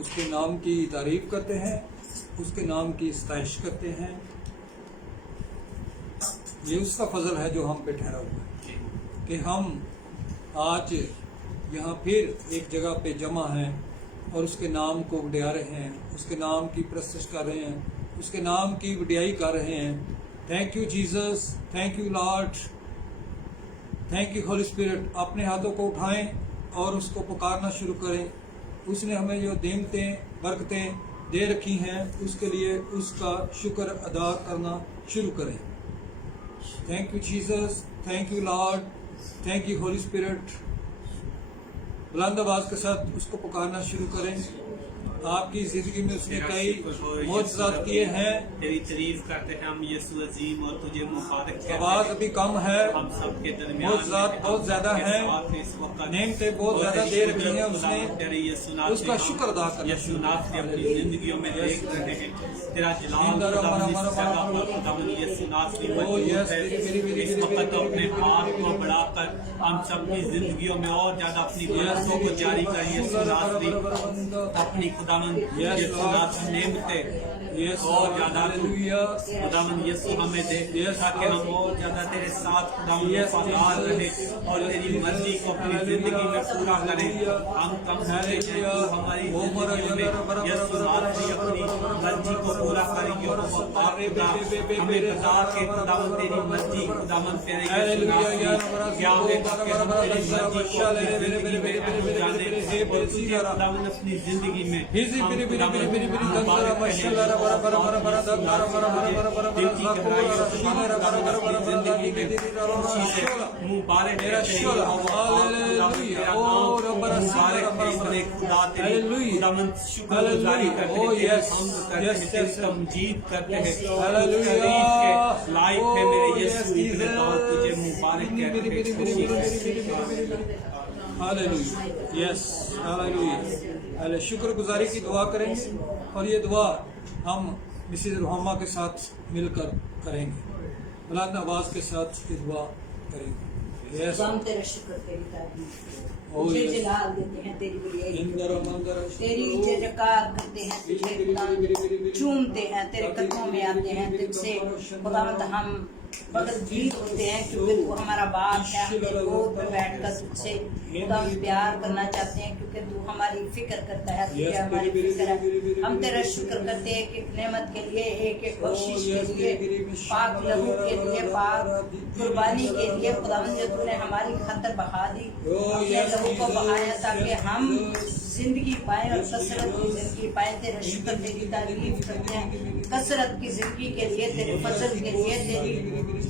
उसके नाम की तारीफ करते हैं, उसके नाम की सताइश करते हैं। ये उसका फजल है जो हम पे ठहरा हुआ है कि हम आज यहाँ फिर एक जगह पे जमा हैं और उसके नाम को वडिया रहे हैं, उसके नाम की प्रस्तुत कर रहे हैं, उसके नाम की वडियाई कर रहे हैं। Thank you Jesus, thank you Lord, thank you Holi spirit. अपने हाथों को उठाएं और उसको पुकारना शुरू करें। उसने हमें जो नेमतें बरकतें दे रखी हैं उसके लिए उसका शुक्र अदा करना शुरू करें। Thank you Jesus, thank you Lord, thank you Holi spirit. बुलंद आवाज के साथ उसको पुकारना शुरू करें। आपकी जिंदगी में उसने कई मौजज़ात किए हैं। तेरी तारीफ करते हैं हम यीशु अजीम और तुझे मुबारक कहते हैं। आवाज अभी कम है, हम सब के दरमियान मौजज़ात बहुत ज्यादा हैं, नेमतें बहुत ज्यादा दे रखी हैं। उसने उसका शुक्र अदा करना यीशु नाथ ने अपनी जिंदगियों में देख रहे हैं तेरा जलाल यीशु नाथ की मौजूद है। इस वक्त अपने हाथ को बढ़ाकर हम सब की जिंदगियों में और ज्यादा अपनी बरकतों को जारी करें। यीशु नाथ ने अपनी खुदावन यीशु नाथ नेमतें और ज्यादा खुदावन यीशु हमें दे ताकि हम और ज्यादा तेरे साथ खुदावन वफादार रहे और तेरी मर्जी को अपनी जिंदगी में पूरा करें। हम कम होते हैं तो हमारी जिंदगी में यीशु नाथ ने अपनी मर्जी को पूरा करेंगे और वो पाक खुदा हमें बता के खुदावन तेरी मर्जी खुदावन तेरे यीशु नाथ क्या होगा कि हम तेरी मर्जी को अपनी जिंदगी में जाने और तुझे खुदावन अपनी जिंदगी में जीत करते हैं लाइफ है मेरे यीशु इतने बहुत तुझे मुबारक हालेलुया, यस हालेलुया। शुक्रगुजारी की दुआ करेंगे और ये दुआ हम मिसेज रुहामा के साथ मिलकर करेंगे। बुलंद आवाज के साथ ये दुआ करेंगे। यस हम तेरा शुक्र तेरी तारीफ तुझे जलाल देते हैं, तेरी बड़ाई तेरी जयकार करते हैं, तुझे चूमते हैं, तेरे कदमों में आते हैं, तुझसे खुदावंद हम बगल जीत होते हैं क्योंकि तू हमारा बाप है। हम तेरे गोद में बैठकर तुझसे खुदावंद प्यार करना चाहते हैं क्योंकि तू हमारी फिक्र करता है, तुझे हमारी फिक्र है। हम तेरा शुक्र करते हैं एक नेमत के लिए, एक बख्शिश के लिए, पाक लहू के लिए, पाक कुर्बानी के लिए खुदावंद जो तूने हमारी खातिर बहा दी, अपने लहू को बहाया ताकि हम जिंदगी पाए और कसरत की जिंदगी पाए। तेरे शुक्र तेरी तारीफ करते हैं कसरत की जिंदगी के लिए, तेरे फजल के लिए, तेरी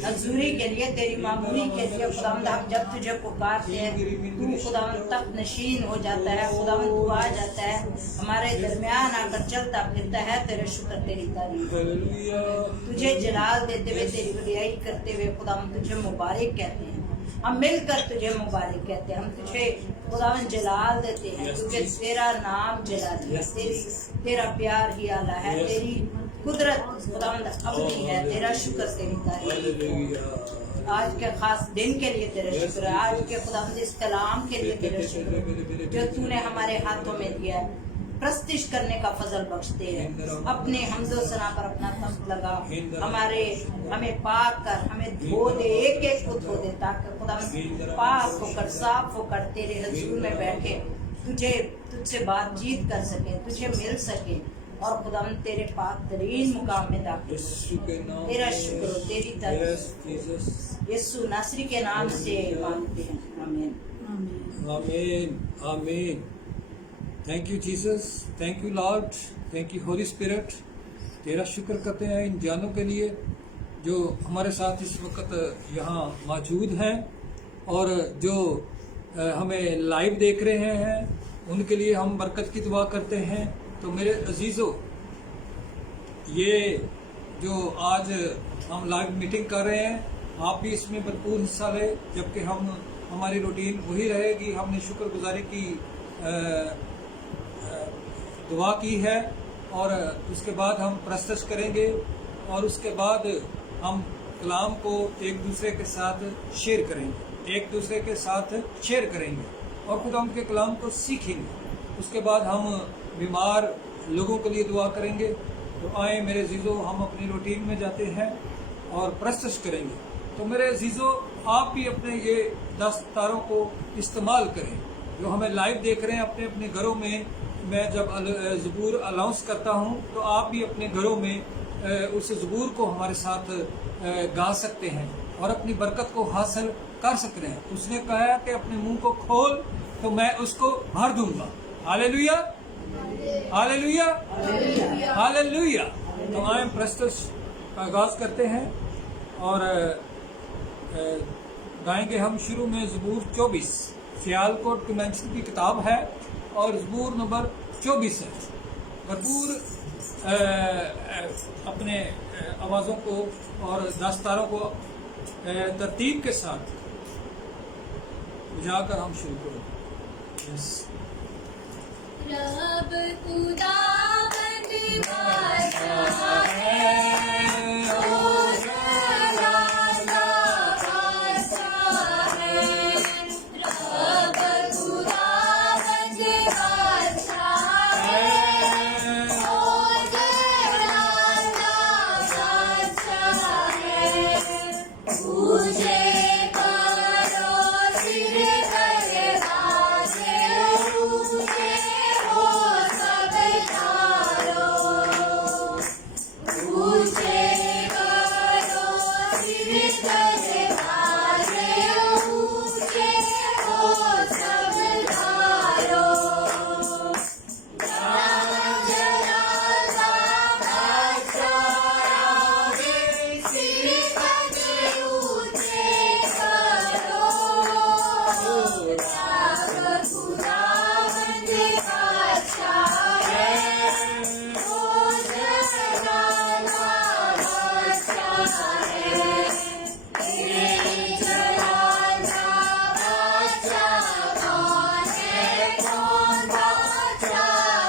हजूरी के लिए, तेरी मामूली के लिए। खुदावंद हम जब तुझे पुकारते हैं तू खुदावंद तक नशीन हो जाता है, खुदावंद तू आ जाता है, हमारे दरमियान आकर चलता फिरता है। तेरे शुक्र तेरी तारीफ, तुझे जलाल देते हुए, तेरी बड़ाई करते हुए खुदावंद तुझे मुबारक कहते हैं। हम मिलकर तुझे मुबारक कहते हैं, हम तुझे खुदावंद जलाल देते हैं क्योंकि तेरा नाम जलाल है, तेरा प्यार ही आला है, तेरी कुदरत खुदावंद अबदी है। तेरा शुक्र तेरी तारीफ। आज के खास दिन के लिए तेरा शुक्र है, आज के खुदावंद इस कलाम के लिए तेरा शुक्र जो तूने हमारे हाथों में दिया है। प्रस्तिश करने का फजल बख्शते हैं, अपने हमदो सना पर अपना तख्त लगा, हमें पाक कर, हमें धो दे, एक एक को धो दे ताकि खुदावंद पाक होकर साफ होकर तेरे हजूर में बैठे तुझसे बातचीत कर सके, तुझे मिल सके और खुदावंद तेरे पाक तरीन मुकाम में दाखिल। तेरा शुक्र तेरी तारीफ यीशु नासरी के नाम से मांगते हैं, आमीन आमीन आमीन। Thank you Jesus, thank you Lord, thank you Holi spirit. तेरा शुक्र करते हैं इन जानों के लिए जो हमारे साथ इस वक्त यहाँ मौजूद हैं और जो हमें लाइव देख रहे हैं उनके लिए हम बरकत की दुआ करते हैं। तो मेरे अजीज़ों, ये जो आज हम लाइव मीटिंग कर रहे हैं आप भी इसमें भरपूर हिस्सा लें, जबकि हमारी रूटीन वही रहेगी। हमने शुक्रगुजारी की दुआ की है और उसके बाद हम प्रस्तुत करेंगे और उसके बाद हम कलाम को एक दूसरे के साथ शेयर करेंगे और खुदा के कलाम को सीखेंगे। उसके बाद हम बीमार लोगों के लिए दुआ करेंगे। तो आए मेरे अजीजों, हम अपनी रूटीन में जाते हैं और प्रस्तुत करेंगे। तो मेरे अजीजों, आप भी अपने ये 10 तारों को इस्तेमाल करें। जो हमें लाइव देख रहे हैं अपने अपने घरों में, मैं जब ज़बूर अनाउंस करता हूँ तो आप भी अपने घरों में उस ज़बूर को हमारे साथ गा सकते हैं और अपनी बरकत को हासिल कर सकते हैं। उसने कहा कि अपने मुंह को खोल तो मैं उसको भर दूंगा। Hallelujah, hallelujah, hallelujah. तो आए प्रस्तुत का आगाज करते हैं और गाएंगे हम शुरू में ज़बूर 24। सियालकोट कमेंट्री की किताब है और ज़बूर नंबर 24 है। भरपूर अपने आवाज़ों को और दस्तारों को तरतीब के साथ बुझाकर हम शुरू करें। रब खुदावंद बादशाह है, ओ जलाला बादशाह है। रब खुदावंद बादशाह है, ओ जलाला बादशाह है। पूजे करो सिर दरवाजे ऊंचे हो सब चारों। पूजे करो सिर दरवाजे ऊंचे हो सब चारों। जलाला बादशाह आवे, सिर कद ऊंचे करो। रब खुदावंद बादशाह है, ओ जलाला बादशाह है। तेरी जलाला बादशाह कौन है, कौन बादशाह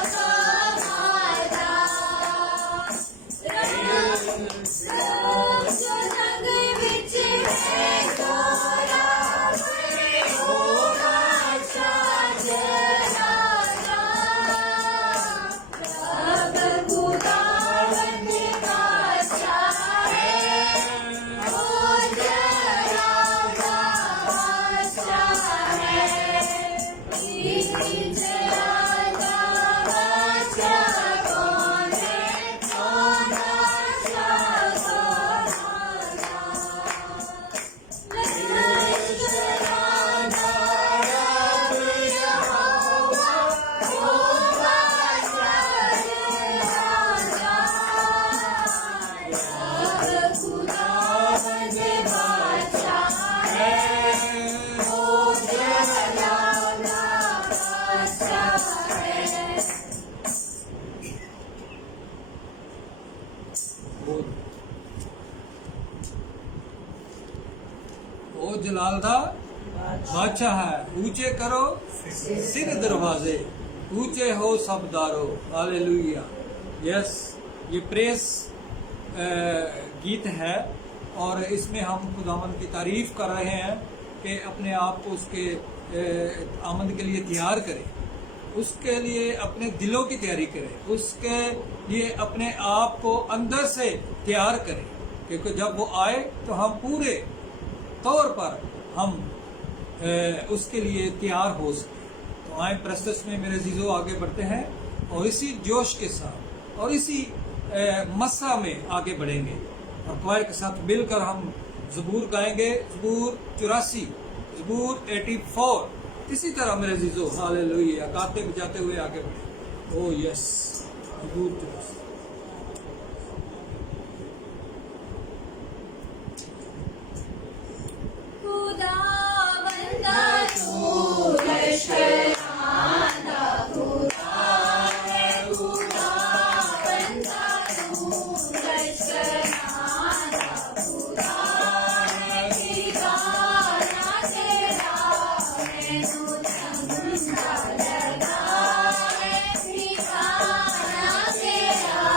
कमादा। जो जंग विच है गोरा बने हो बादशाह जलाला। रब खुदावंद बादशाह है, ओ जलाला बादशाह है। तेरी जलाला बादशाह कौन है, कौन बादशाह कमादा। लश्कराना रब यहोवा, ओ बादशाह जलाला। रब खुदावंद बादशाह है, ओ जलाला बादशाह है। ओ जलालदा बादशाह है, ऊंचे करो सिर दरवाजे, ऊंचे हो सब दारो। हालेलुया। यस, ये प्रेस गीत है और इसमें हम खुदावंद की तारीफ कर रहे हैं कि अपने आप को उसके आमद के लिए तैयार करें, उसके लिए अपने दिलों की तैयारी करें, उसके लिए अपने आप को अंदर से तैयार करें, क्योंकि जब वो आए तो हम पूरे तौर पर हम उसके लिए तैयार हो सके। तो आए प्रस्तुत में मेरे अजीजों आगे बढ़ते हैं और इसी जोश के साथ और इसी मस्सा में आगे बढ़ेंगे और क्वायर के साथ मिलकर हम ज़बूर गाएंगे। ज़बूर 84, ज़बूर 84। इसी तरह मेरे अजीजों हालेलुया गाते बजाते हुए आगे बढ़े। Oh yes, Zabur 84। खुदावंद तू लश्कराना खुदा है, खुदावंद तू लश्कराना खुदा है। ठिकाना तेरा है, तू चंगा लगा है। ठिकाना तेरा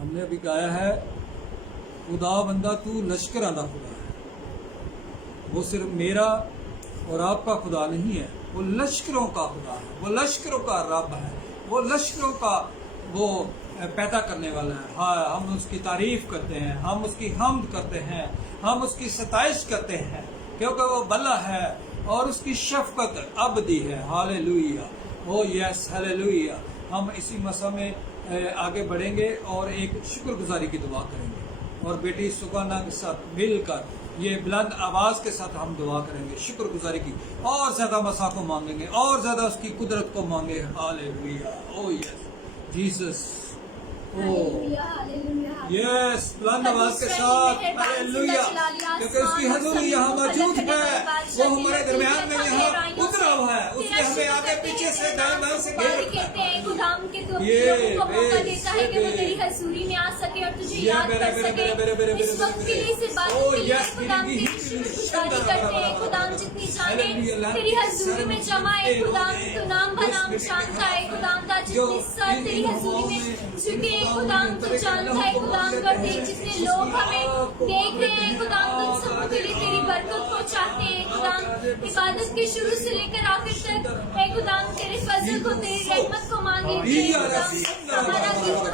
हमने अभी गाया है खुदा बंदा तू लश्कर आला खुदा है। वो सिर्फ मेरा और आपका खुदा नहीं है, वो लश्करों का खुदा है, वो लश्करों का रब है, वो लश्करों का वो पैदा करने वाला है। हाँ, हम उसकी तारीफ करते हैं, हम उसकी हम्द करते हैं, हम उसकी सताइश करते हैं, क्योंकि वो भला है और उसकी शफकत अबदी है। हालेलुया, ओ यस, हालेलुया। हम इसी मसा में आगे बढ़ेंगे और एक शुक्रगुजारी की दुआ करेंगे, और बेटी सुगाना के साथ मिलकर ये बुलंद आवाज के साथ हम दुआ करेंगे, शुक्रगुजारी की, और ज्यादा मसा को मांगेंगे, और ज्यादा उसकी कुदरत को मांगे। हालेलुया, ओ यस जीसस, ओ यस, बुलंद आवाज के साथ हालेलुया, क्योंकि उसकी हजूरी यहाँ मौजूद है, वो हमारे दरमियान में यहाँ उतरा हुआ है, उसने हमें आगे पीछे से दाएं बाएं से घेर रखा है। खुदाम के तू अपने लोगों को मौका देता है कि वो तेरी हजूरी में आ सके और तुझे याद कर सके। इस वक्त के लिए, इस इबादत के लिए खुदाम तेरी शुक्रगुजारी करते हैं। खुदाम जितनी जाने तेरी हजूरी में जमा है, खुदाम तो नाम बनाम शांत है, खुदाम का जितनी सर तेरी हजूरी में झुके, खुदाम तो जानता है, खुदाम करते हैं। जितने लोग हमें देख रहे हैं, खुदाम तुम सबों के लिए तेरी बरकत को चाहते हैं। खुदाम इबादत के शुरू से लेकर आखिर तक है, खुदाम तेरे फजल को, तेरी रहमत को मांग लेते हैं। खुदाम हमारा गीतों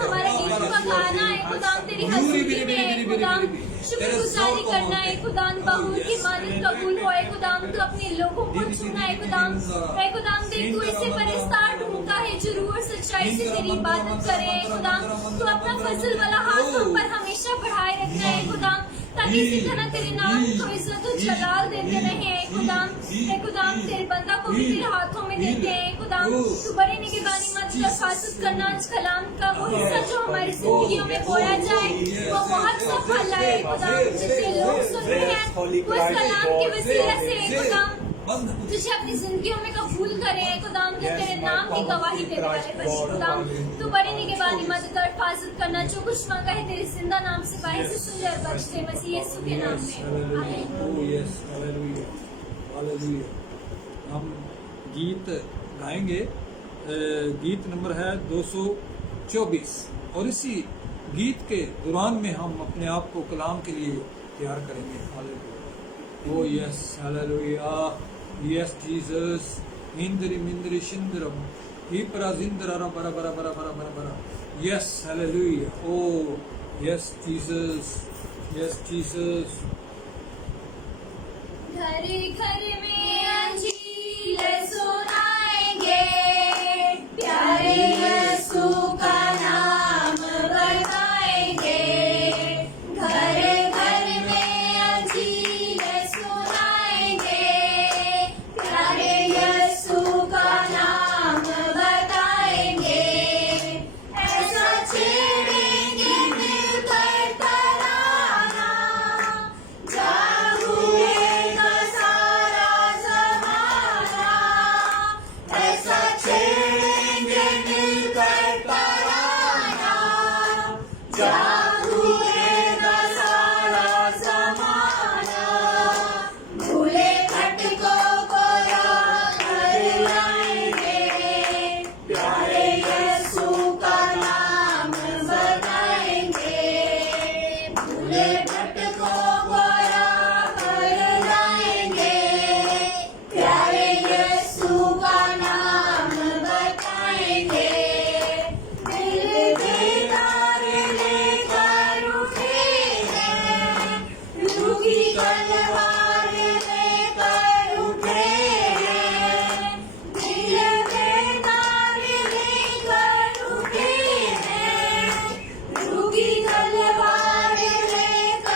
का गाना है, खुदाम तेरी हजूरी में है, खुदाम शुक्रगुजारी करना है, खुदाम बहुत की मालिक कबूल होए, खुदाम तू अपने लोगों को चुना है, खुदाम है, खुदाम देख तू ऐसे परस्तार ढूंढता है जो रूह और सच्चाई से तेरी इबादत करे। खुदाम तू अपना फजल वाला हाथ हम पर हमेशा बढ़ाए रखना है, खुदाम, ताकि इसी तरह तेरे नाम को इज्जत और जलाल देते रहे। खुदाम है, खुदाम तेरे बंदा को भी तेरे हाथों में देते हैं। खुदाम तू बड़े निगहबानी मत कर, हिफाजत करना आज कलाम का वो हिस्सा जो हमारी जिंदगियों में बोया जाए, वो बहुत सा फल आए। खुदाम जिससे लोग सुन रहे हैं, वो इस कलाम के वसीले से खुदाम तुझे अपनी जिंदगियों में कबूल करे। खुदाम जो तेरे नाम की गवाही देने वाले बने, खुदाम तू बड़ी निगहबानी मदद और हिफाजत करना, जो कुछ मांगा है तेरे जिंदा नाम से पाए से सुन और बच दे, मसीह यीशु के नाम में आमीन। हम गीत गाएंगे, गीत नंबर है 224, और इसी गीत के दौरान में हम अपने आप को कलाम के लिए तैयार करेंगे। हालेलुया, ओ यस, हालेलुया, यस जीसस, इंद्री मिंद्री शिंद्रम ही पराजिंद्रा बरा बरा बरा बरा बरा बरा, यस, हालेलुया, ओ यस जीसस, यस जीसस। घर घर में अंजीर सुनाएंगे, प्यारे यीशु का नाम बताएंगे। घर घर में अंजीर सुनाएंगे, प्यारे यीशु का नाम बताएंगे। ऐसा छेड़ेंगे मिलकर तराना, जागूंगा सारा ज़माना। ऐसा छेड़ेंगे मिलकर तराना, जागूंगा सारा ज़माना। भूले भटकों को याद कर लाएंगे, प्यारे यीशु का नाम बताएंगे। भूले भटकों को याद कर लाएंगे, प्यारे यीशु का नाम बताएंगे। दिल बेदार लेकर उठे हैं, रूह की तलवार लेकर उठे हैं। दिल बेदार लेकर उठे हैं, रूह की तलवार लेकर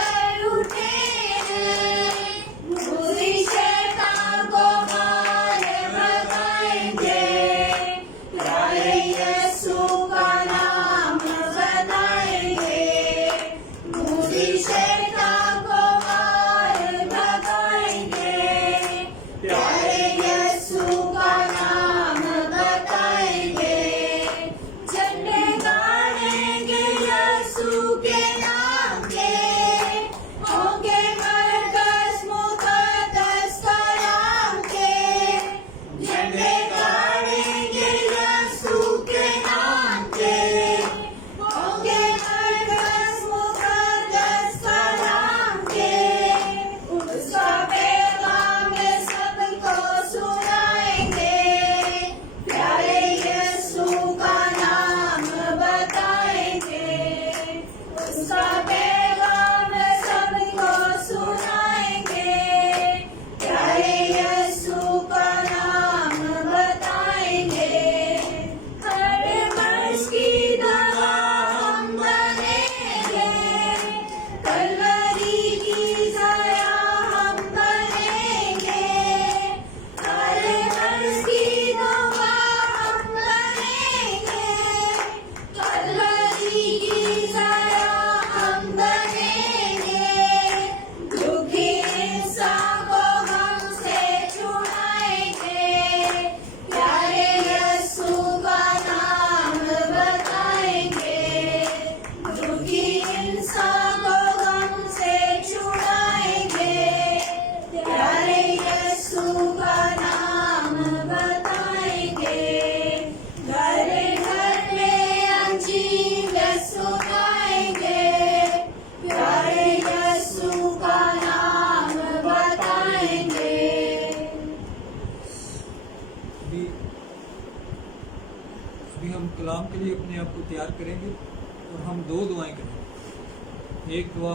लिए अपने आप को तैयार करेंगे और हम 2 दुआएं करेंगे। एक दुआ,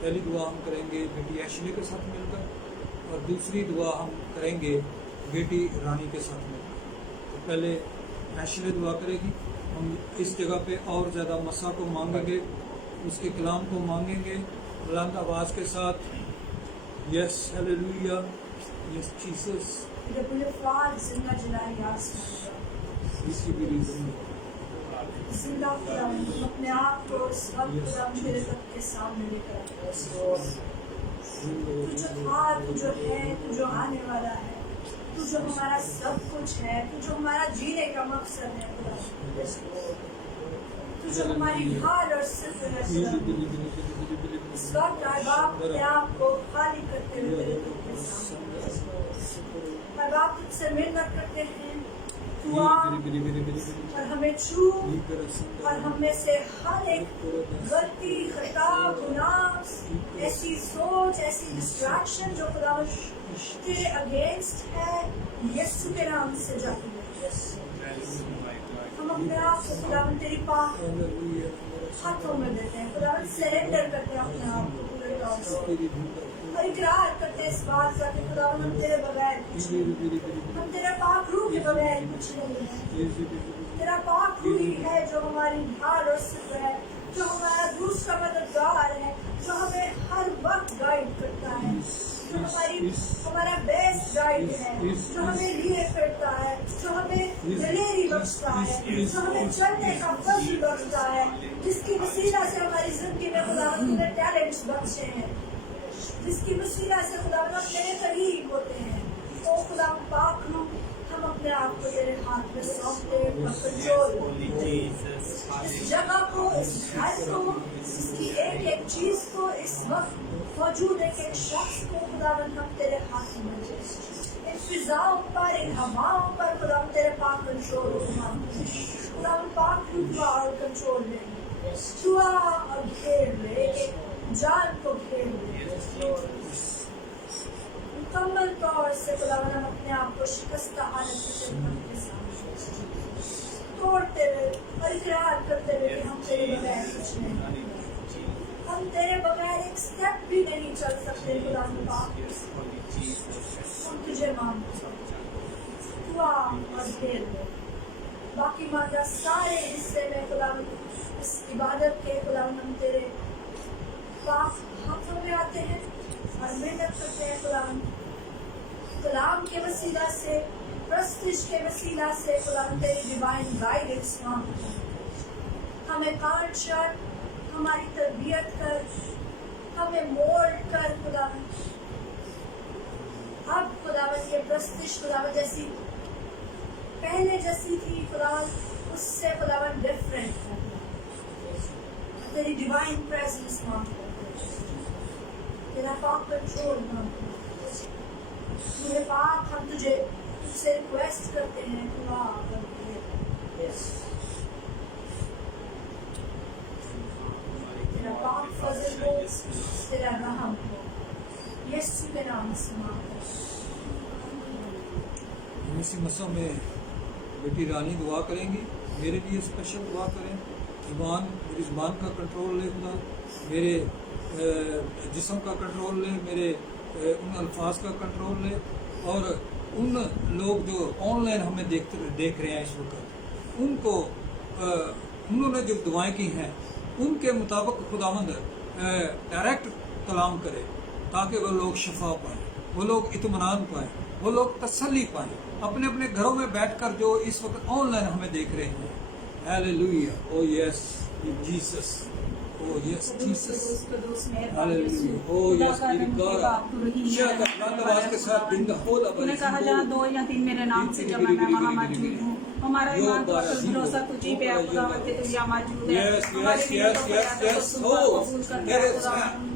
पहली दुआ हम करेंगे बेटी एशले के साथ मिलकर और दूसरी दुआ हम करेंगे बेटी रानी के साथ मिलकर। तो पहले एशले दुआ करेगी, हम इस जगह पे और ज़्यादा मसा को मांगेंगे, उसके कलाम को मांगेंगे बुलंद आवाज़ के साथ। यस हालेलुया, यस जीसस, इसी भी रीजन जिंदा खुदावन, तुम अपने आप को इस वक्त खुदावन मेरे रब के सामने लेकर आते हो। तू जो था, तू जो है, तू जो आने वाला है, तू जो हमारा सब कुछ है, तू जो हमारा जीने का मकसद है खुदावन, तू जो हमारी ढाल और सिर है खुदावन। इस वक्त आए बाप अपने आप को खाली करते हुए तेरे रब के सामने आए बाप तुझसे मिन्नत करते हैं, तू आ और हमें छू और हम में से हर एक गलती, खता, गुनाह, ऐसी सोच, ऐसी डिस्ट्रैक्शन जो खुदावन तेरे अगेंस्ट है, यीशु के नाम से जाती है। हम अपने आप को खुदावन तेरी पाक हाथों में देते हैं, खुदावन सरेंडर करते हैं अपने आप को पूरे तौर से और इकरार करते हैं इस बात का कि खुदावन हम तेरे बगैर कुछ नहीं, हम तेरे पाक रूह के बगैर कुछ नहीं है। तेरा पाक रूह ही है जो हमारी ढाल और सिर है, जो हमारा दूसरा मददगार है, जो हमें हर वक्त गाइड करता है, जो हमारा बेस्ट गाइड है, जो हमें लिए फिरता है, जो हमें दिलेरी बख्शता है, जो हमें चलने का फजल बख्शता है, जिसकी वसीला से हमारी जिंदगी में खुदावन तूने टैलेंट्स बख्शे हैं, जिसकी वसीला से खुदावन हम तेरे करीब होते हैं। ओ खुदावन पाक रूह, हम अपने आप को तेरे हाथ में सौंपते हैं और कंट्रोल इस जगह को, इस घर को, इसकी एक एक चीज को, इस वक्त मौजूद एक एक शख्स को खुदावन हम तेरे हाथ में देते हैं। इन फिजाओं पर, इन हवाओं पर खुदावन तेरे पाक कंट्रोल खुदावन पाक रूह और कंट्रोल ले, छुआ और घेर ले, एक जान को घेर ले मुकम्मल तौर से खुदावन। हम अपने आप को शिकस्त हालत में तेरे सामने तोड़ते हुए और इकरार करते हुए कि हम तेरे बगैर कुछ नहीं, हम तेरे बगैर एक स्टेप भी नहीं चल सकते खुदावन पाक। हम तुझे मानते तू आ और घेर ले। बाकी माता सारे हिस्से में खुदावन इस इबादत के खुदावन हम तेरे पाक हाथों में आते हैं और मेहनत करते हैं खुदावन। कलाम के वसीला से, प्रस्तिश के वसीला से खुदावन तेरी डिवाइन गाइडेंस मांगते हैं। हमें काट छाट, हमारी तरबियत कर, हमें मोल्ड कर खुदावन। अब खुदावन ये प्रस्तिश खुदावन जैसी पहले जैसी थी खुदावन, उससे खुदावन डिफरेंट है। तेरी डिवाइन प्रेजेंस मांगते हैं, तेरा पाक कंट्रोल मांगते हैं। मेरे पाक हम तुझसे रिक्वेस्ट करते हैं, खुदा तेरा पाक फजल हो, तेरा रहम हो, यीशु के नाम से मांगते हैं। इसी मसों में बेटी रानी दुआ करेंगी, मेरे लिए स्पेशल दुआ करें। ज़ुबान, मेरी ज़ुबान का कंट्रोल ले खुदा, मेरे जिस्म का कंट्रोल ले, मेरे उन अल्फाज का कंट्रोल ले, और उन लोग जो ऑनलाइन हमें देख रहे हैं इस वक्त, उनको उन्होंने जो दुआएं की हैं उनके मुताबिक खुदावंद डायरेक्ट कलाम करे, ताकि वो लोग शफा पाएँ, वो लोग इत्मीनान पाएँ, वो लोग तसल्ली पाएँ अपने अपने घरों में बैठकर जो इस वक्त ऑनलाइन हमें देख रहे हैं। हालेलुया, ओ यस जीसस, ओ यस जीसस, हालेलुया, ओ यस मेरी गॉड। धन्यवाद के साथ इन द होल ऑफ तूने कहा जहाँ 2 या 3 मेरे नाम से जमा मैं वहाँ मौजूद हूँ। हमारा ईमान और भरोसा तुझी पे है खुदावंद, तेरे यहाँ मौजूद है।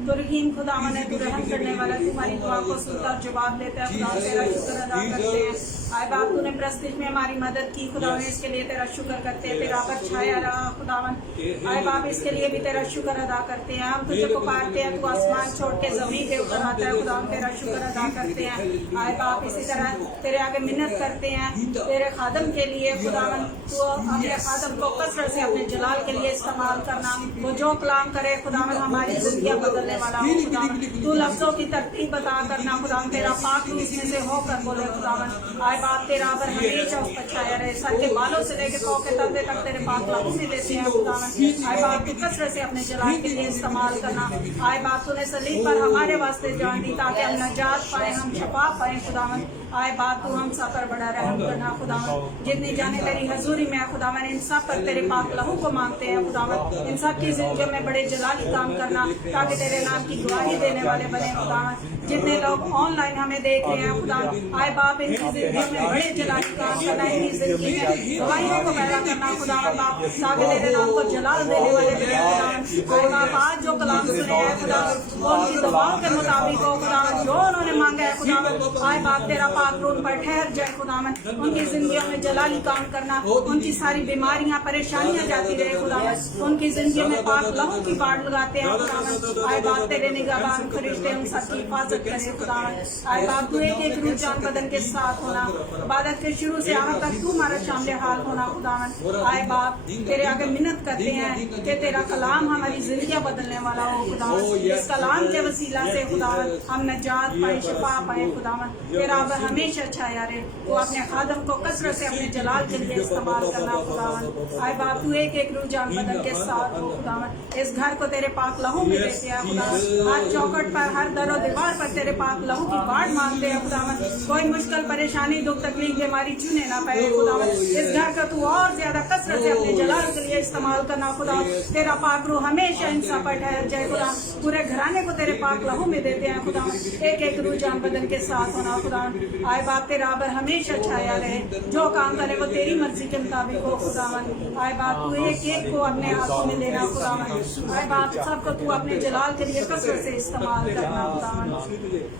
तो रहीम खुदावंद है, तू रहम करने वाला, तुम्हारी दुआ को सुनता और जवाब देता है। खुदा तेरा शुक्र अदा करते हैं। आए बाप, तूने प्रस्तिश में हमारी मदद की खुदावंद, इसके लिए तेरा शुक्र करते हैं। तेरा पर छाया रहा खुदावंद। आए बाप, इसके लिए भी तेरा शुक्र अदा करते हैं। हम तुझे पुकारते हैं, तू आसमान छोड़ के जमीन पे उतर आता है खुदावंद, तेरा शुक्र अदा करते हैं। आए बाप, इसी तरह तेरे आगे मिन्नत करते हैं तेरे खादम के लिए खुदावन तो अपने खादम को कसरत से अपने जलाल के लिए इस्तेमाल करना, वो जो कलाम करे खुदावन हमारी जिंदगी बदलने वाला हो खुदावन, तू लफ्जों की तरतीब बता करना खुदावन, तेरा पाक रूह इसमें से होकर बोले खुदावन, आए बाप तेरा पर हमेशा उस पर छाया रहे, सर के बालों से लेकर पाँव के तलवे तक तेरे पाक लहू में देते हैं खुदावन, आए बाप तू कसरत से अपने जलाल के लिए इस्तेमाल करना, आए बाप तूने सलीब पर हमारे वास्ते जान दी ताकि हम नजात पाए, हम शफा पाए खुदावन, आए बाप तू हम सब पर बड़ा रहम करना खुदावन, जितनी जाने तेरी हजूरी में खुदावन इन सब पर तेरे पाक लहू को मांगते हैं खुदावन, इन सब की जिंदगी में बड़े जलाली काम करना ताकि तेरे नाम की गवाही देने वाले बने खुदावन, जितने लोग ऑनलाइन हमें देख रहे हैं खुदावन, आए बाप इनकी जिंदगी में बड़े जलाली काम करना, इनकी जिंदगी में गवाहियों को पैदा करना खुदावन बाप, ताकि तेरे नाम को जलाल देने वाले बने खुदावन, आए बाप आज जो कलाम सुने हैं खुदावन वो उनकी दबाव के मुताबिक हो खुदावन, जो उन्होंने मांगा है खुदावन, आए बाप तेरा पाक रूह पर ठहर जाए खुदावन, उनकी जिंदगी में जलाली काम करना, उनकी सारी बीमारियां परेशानियां जाती रहे खुदावन, उनकी जिंदगी में पाक लहू की बाढ़ लगाते हैं खुदावन, आए बाप तेरे निगहबान फरिश्ते उन सबकी हिफाजत करे खुदावन, आए बाप तू एक एक रूह जान बदन के साथ होना, इबादत के शुरू से आखिर तक तू हमारा शामिल हाल होना खुदावन, आए बाप तेरे आगे मिन्नत करते हैं कि तेरा कलाम हमारी जिंदगी बदलने वाला हो खुदावन, इस कलाम के वसीला से खुदावन हम नजात पाए, शफा पाए खुदावन, तेरा अब हमेशा छाया रहे, वो अपने खादम को कसरत से अपने जलाल के लिए इस्तेमाल करना खुदावन, आए बाप तू एक एक रूह जान बदन के साथ हो खुदावन, इस घर को तेरे पाक लहू में देते हैं खुदावन, हर चौखट पर हर दरो दीवार पर तेरे पाक लहू की बाढ़ मांगते हैं खुदावन, कोई मुश्किल परेशानी दुख तकलीफ बीमारी चुने ना पाए खुदावन, इस घर का तू और ज्यादा कसरत से अपने जलाल के लिए इस्तेमाल करना खुदावन, तेरा पाक रूह हमेशा इन सब पर ठहर जाए खुदावन, पूरे घराने को तेरे पाक लहू में देते हैं खुदावन, एक एक रूह जान बदन के साथ होना खुदावन, आए बाप तेरा अब हमेशा छाया रहे, जो काम करे वो तेरी मर्जी के मुताबिक हो खुदावन, आए बाप तू एक एक को अपने हाथों में लेना खुदावन, आए बाप सबको तू अपने जलाल के लिए कसरत से इस्तेमाल करना खुदावन,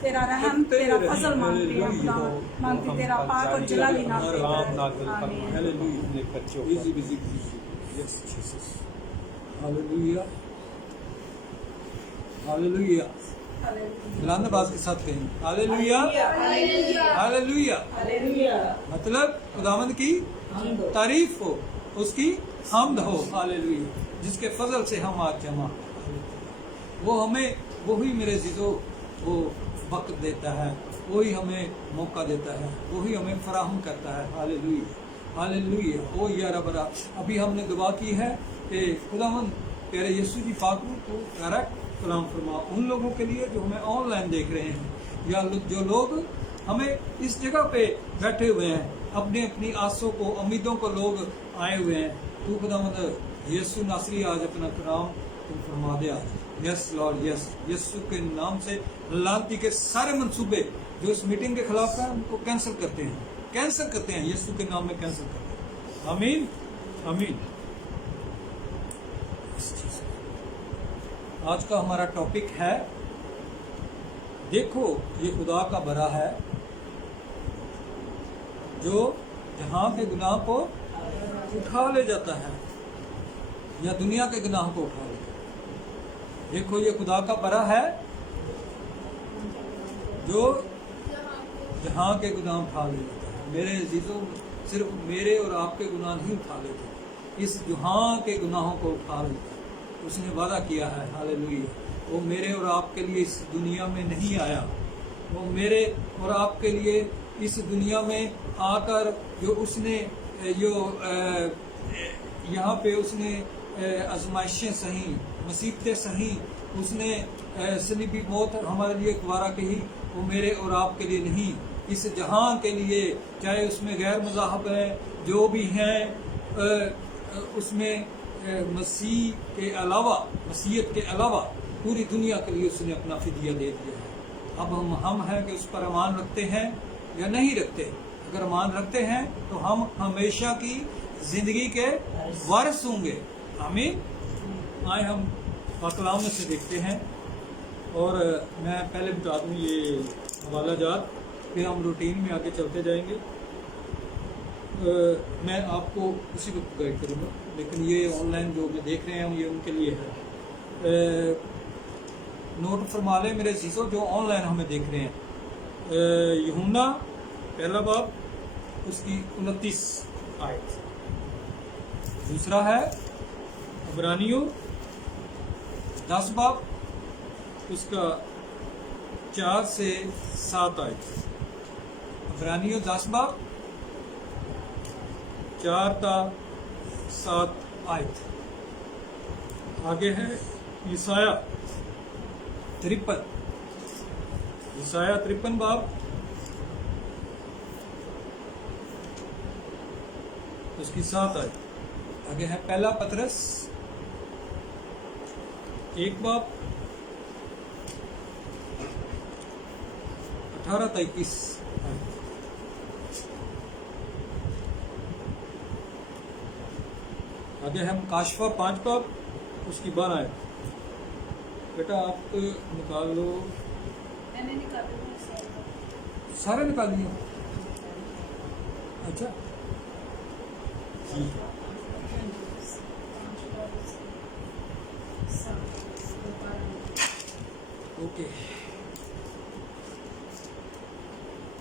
तेरा रहम तेरा फजल मांगते हैं खुदावन, मांगते तेरा पाक और जलाली नाम हालेलुया, बुलंदबाज के साथ कहें हालेलुया, हालेलुया, मतलब खुदावंद की तारीफ हो, उसकी हम्द हो, हालेलुया, जिसके फजल से हम आज जमा, वो हमें वही मेरे जीजो वो वक्त देता है, वही हमें मौका देता है, वही हमें फराहम करता है, हालेलुया, हालेलुया। ओ या रब्बा, अभी हमने दुआ की है कि खुदावंद तेरे यीशु जी पाक रूह को डायरेक्ट कलाम फरमा उन लोगों के लिए जो हमें ऑनलाइन देख रहे हैं, या जो लोग हमें इस जगह पे बैठे हुए हैं, अपनी अपनी आसों को उम्मीदों को लोग आए हुए हैं, तू खुदावंद यीशु नासरी आज अपना कलाम तुम फरमा दे आज, यस लॉर्ड यस, यीशु के नाम से लानती के सारे मंसूबे जो इस मीटिंग के खिलाफ हैं उनको कैंसिल करते हैं, यीशु के नाम में कैंसिल करते हैं, आमीन आमीन। आज का हमारा टॉपिक है, देखो ये खुदा का बरा है जो जहां के गुनाह को उठा ले जाता है, या दुनिया के गुनाह को उठा ले जाता है। देखो ये खुदा का बरा है जो जहां के गुनाह उठा ले जाता है। मेरे अजीजों, सिर्फ मेरे और आपके गुनाह नहीं उठा लेते, इस जहां के गुनाहों को उठा लेता है। उसने वादा किया है, हालेलुया, वो मेरे और आपके लिए इस दुनिया में नहीं आया, वो मेरे और आपके लिए इस दुनिया में आकर जो उसने जो यहाँ पे उसने आजमाइशें सही, मुसीबतें सही, उसने सलीबी मौत हमारे लिए गवारा कही, वो मेरे और आपके लिए नहीं, इस जहां के लिए, चाहे उसमें गैर मज़ाहब हैं जो भी हैं, उसमें मसीह के अलावा, मसीहत के अलावा पूरी दुनिया के लिए उसने अपना फिदिया दे दिया है। अब हम हैं कि उस पर ईमान रखते हैं या नहीं रखते। अगर ईमान रखते हैं तो हम हमेशा की जिंदगी के वारिस होंगे, आमीन। आए हम कलाम में से देखते हैं, और मैं पहले बता दूँ ये हवाला जात, फिर हम रूटीन में आगे चलते जाएंगे। मैं आपको उसी को गाइड करूँगा, लेकिन ये ऑनलाइन जो मैं देख रहे हैं ये उनके लिए है। नोट फरमा लें मेरे चीज़ों जो ऑनलाइन हमें देख रहे हैं। यूहन्ना पहला बाब उसकी 29 आयत। दूसरा है इब्रानियों 10 बाब उसका 4 से 7 आयत। इब्रानियों 10 बाब 4 ता 7 आयत। आगे है ईसाया 53 बाब उसकी 7 आयत। आगे है पहला पतरस 1 बाब 18 ता 21 आयत। आगे हम काशफा 5 बाब उसकी 12 आयत। बेटा आप निकाल लो, मैंने निकाला सारे निकाल दिए। अच्छा ओके,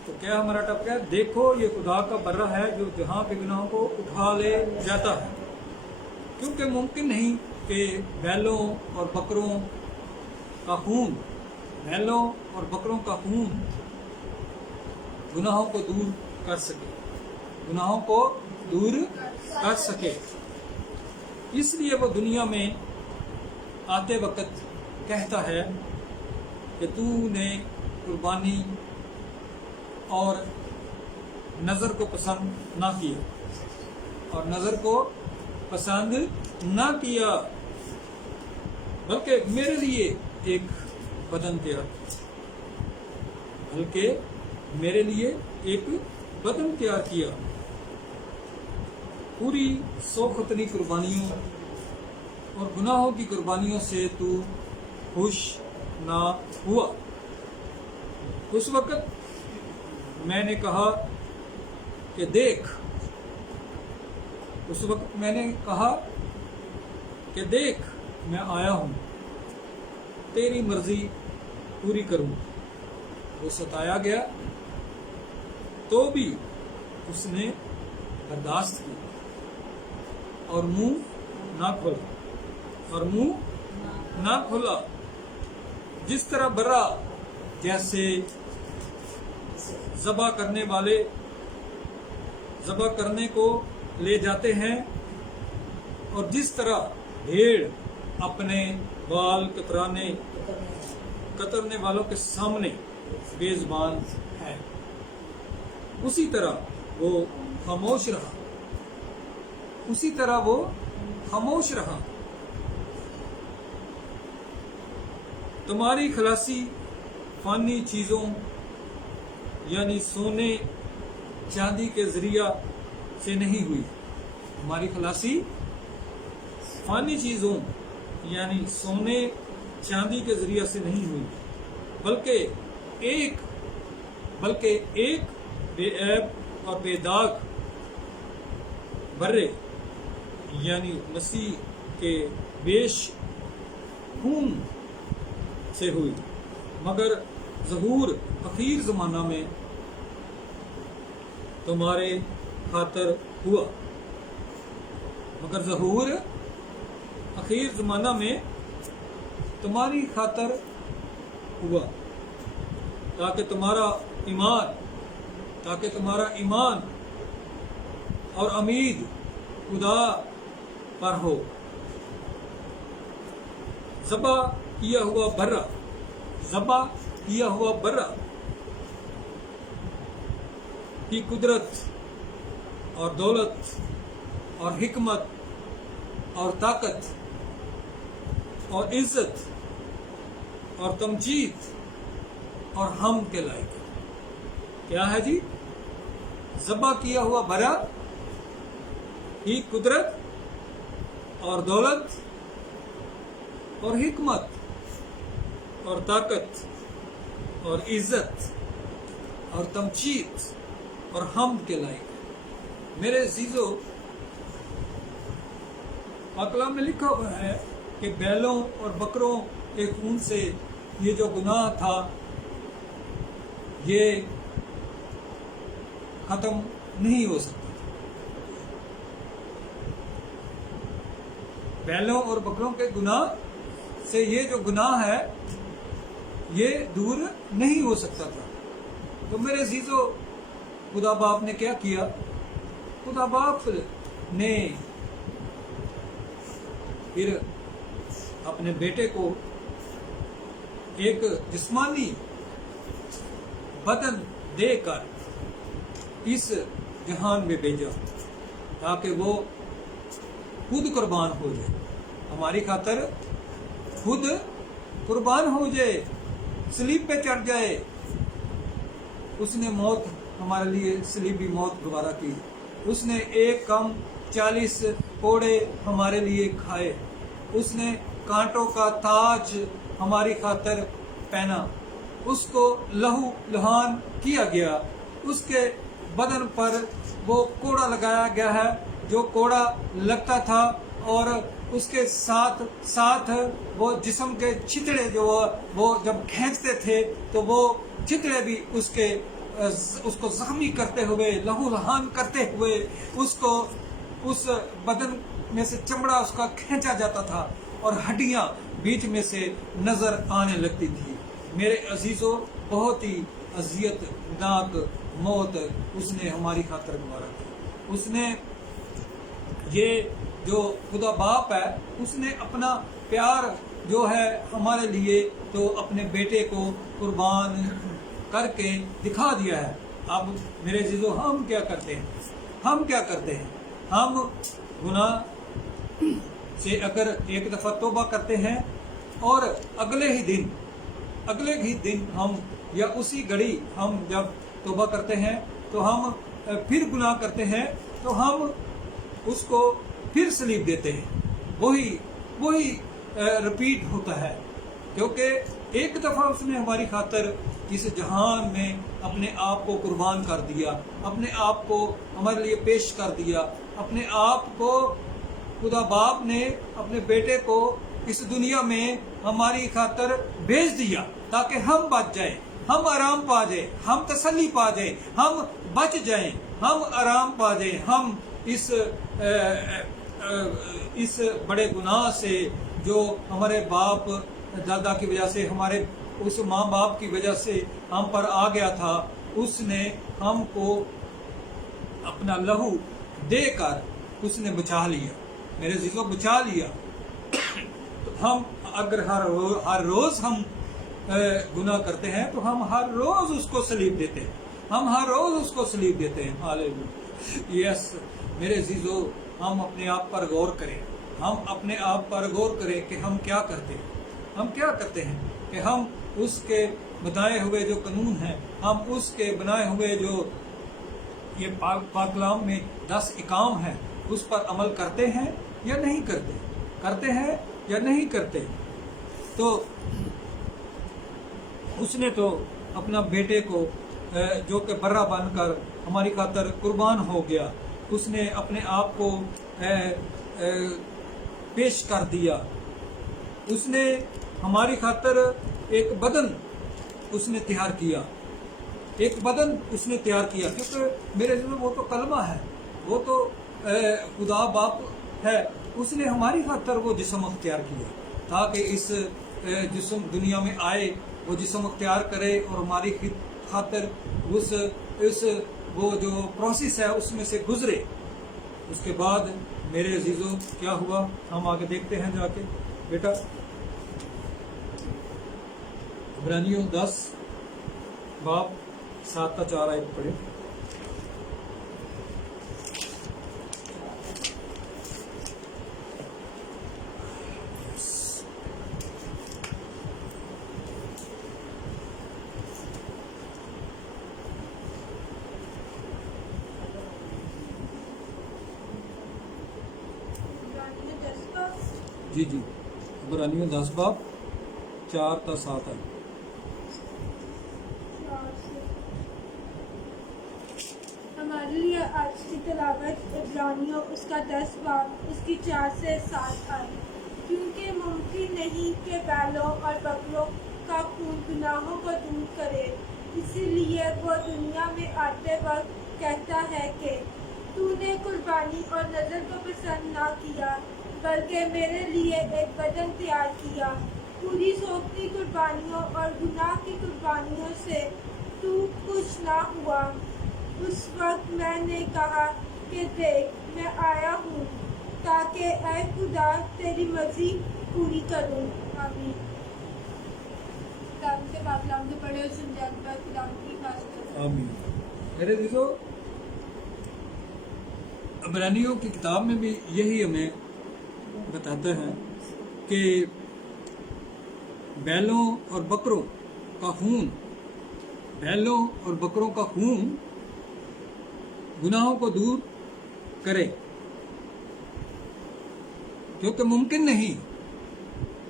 तो क्या हमारा टॉपिक है? देखो ये खुदा का बर्रा है जो जहां के गुनाहों को उठा ले जाता है, क्योंकि मुमकिन नहीं कि बैलों और बकरों का खून गुनाहों को दूर कर सके। इसलिए वो दुनिया में आते वक्त कहता है कि तूने कुर्बानी और नज़र को पसंद ना किया, बल्कि मेरे लिए एक बदन तैयार किया। पूरी सौखतनी कुर्बानियों और गुनाहों की कुर्बानियों से तू खुश ना हुआ। उस वक्त मैंने कहा कि देख मैं आया हूँ, तेरी मर्जी पूरी करूँ। वो सताया गया तो भी उसने बर्दाश्त की और मुंह ना खोला। जिस तरह बर्रा जैसे ज़बा करने को ले जाते हैं, और जिस तरह भेड़ अपने बाल कतरने वालों के सामने बेज़बान है, उसी तरह वो खामोश रहा। तुम्हारी खलासी फानी चीज़ों यानी सोने चांदी के जरिया से नहीं हुई। हमारी खलासी फानी चीज़ों यानी सोने चांदी के जरिया से नहीं हुई, बल्कि एक बेऐब और बेदाग बर्रे यानी मसीह के बेश खून से हुई। मगर ज़हूर अखीर ज़माना में तुम्हारे खातर हुआ। तुम्हारी खातर हुआ, ताकि तुम्हारा ईमान और उम्मीद खुदा पर हो। ज़बा किया हुआ बर्रा की कुदरत और दौलत और हिकमत और ताकत और इज्जत और तमजीद और हम के लायक क्या है जी? ज़बा किया हुआ बर्रा की कुदरत और दौलत और हिकमत और ताकत और इज्जत और तमजीद और हम के लायक। मेरे अज़ीज़ों, कलाम में लिखा हुआ है कि बैलों और बकरों के खून से ये जो गुनाह था ये खत्म नहीं हो सकता। बैलों और बकरों के गुनाह से ये जो गुनाह है ये दूर नहीं हो सकता था। तो मेरे अजीजों, खुदा बाप ने क्या किया? खुदा बाप ने फिर अपने बेटे को एक जिस्मानी बदन देकर इस जहान में भेजा ताकि वो खुद कुर्बान हो जाए, हमारी खातर खुद कुर्बान हो जाए, सलीब पे चढ़ जाए। उसने मौत हमारे लिए सलीबी मौत दोबारा की। उसने एक कम 40 कोड़े हमारे लिए खाए। उसने कांटों का ताज हमारी खातर पहना। उसको लहू लुहान किया गया। उसके बदन पर वो कोड़ा लगाया गया है जो कोड़ा लगता था, और उसके साथ साथ वो जिस्म के छितड़े जो वो जब खींचते थे तो वो छितड़े भी उसको जख्मी करते हुए, लहू लुहान करते हुए उसको उस बदन में से चमड़ा उसका खींचा जाता था और हड्डियां बीच में से नजर आने लगती थी। मेरे अजीजों, बहुत ही अजियतनाक मौत उसने हमारी खातर गुजारा की। उसने ये जो खुदा बाप है, उसने अपना प्यार जो है हमारे लिए तो अपने बेटे को कुर्बान करके दिखा दिया है। अब मेरे अजीजों, हम क्या करते हैं? हम गुनाह से अगर एक दफा तौबा करते हैं और अगले ही दिन हम या उसी घड़ी हम जब तौबा करते हैं तो हम फिर गुनाह करते हैं तो हम उसको फिर सलीब देते हैं। वही रिपीट होता है, क्योंकि एक दफा उसने हमारी खातर इस जहान में अपने आप को कुर्बान कर दिया, अपने आप को हमारे लिए पेश कर दिया, अपने आप को खुदा बाप ने अपने बेटे को इस दुनिया में हमारी खातर भेज दिया ताकि हम बच जाएं, हम आराम पा जाएं, हम तसल्ली पा जाएं, हम बच जाएं, हम आराम पा जाएं, हम इस बड़े गुनाह से जो हमारे बाप दादा की वजह से, हमारे उस माँ बाप की वजह से हम पर आ गया था, उसने हमको अपना लहू देकर उसने बचा लिया। मेरे अजीजों, बचा लिया। तो हम अगर हर रोज हम गुनाह करते हैं तो हम हर रोज उसको सलीब देते हैं, हम हर रोज उसको सलीब देते हैं। हालेलुया। यस मेरे अजीजों, हम अपने आप पर गौर करें, हम अपने आप पर गौर करें कि हम क्या करते हैं, कि हम उसके बताए हुए जो कानून हैं, हम उसके बनाए हुए जो ये पाकलाम में 10 इकाम है उस पर अमल करते हैं या नहीं करते। तो उसने तो अपना बेटे को जो कि बर्रा बनकर हमारी खातर कुर्बान हो गया, उसने अपने आप को पेश कर दिया। उसने हमारी खातर एक बदन उसने तैयार किया, क्योंकि मेरे दिल में वो तो कलमा है, वो तो खुदा बाप है। उसने हमारी खातर वो जिस्म अख्तियार किया ताकि इस जिस्म दुनिया में आए, वो जिस्म अख्तियार करे और हमारी खातर वो जो प्रोसेस है उसमें से गुजरे। उसके बाद मेरे अजीजों क्या हुआ, हम आगे देखते हैं जाके। बेटा इब्रानियों 10 बाब 7-4 आयत पढ़े। जी इब्रानियों 10 बाब 4-7 आयत। हमारे लिए आज की तिलावत इब्रानियों उसका 10 बाब उसकी 4 से 7 आयत। क्योंकि मुमकिन नहीं कि बैलों और बकरों का खून गुनाहों को दूर करे, इसीलिए वो दुनिया में आते वक्त कहता है कि तूने कुर्बानी और नजर को पसंद ना किया, बल्कि मेरे लिए एक बदन तैयार किया। पूरी सोखती कुर्बानियों और गुनाह की कुर्बानियों से तू खुश ना हुआ। उस वक्त मैंने कहा कि देख मैं आया हूँ ताकि ऐ खुदा तेरी मर्जी पूरी करूँ। आमीन। खुदावंद के पाक कलाम को पढ़े और सुन जाने पर खुदावंद की हिफाजत करें। आमीन। मेरे दोस्तों, इब्रानियों की किताब में भी यही हमें बताते हैं कि बैलों और बकरों का खून, बैलों और बकरों का खून गुनाहों को दूर करे, क्योंकि मुमकिन नहीं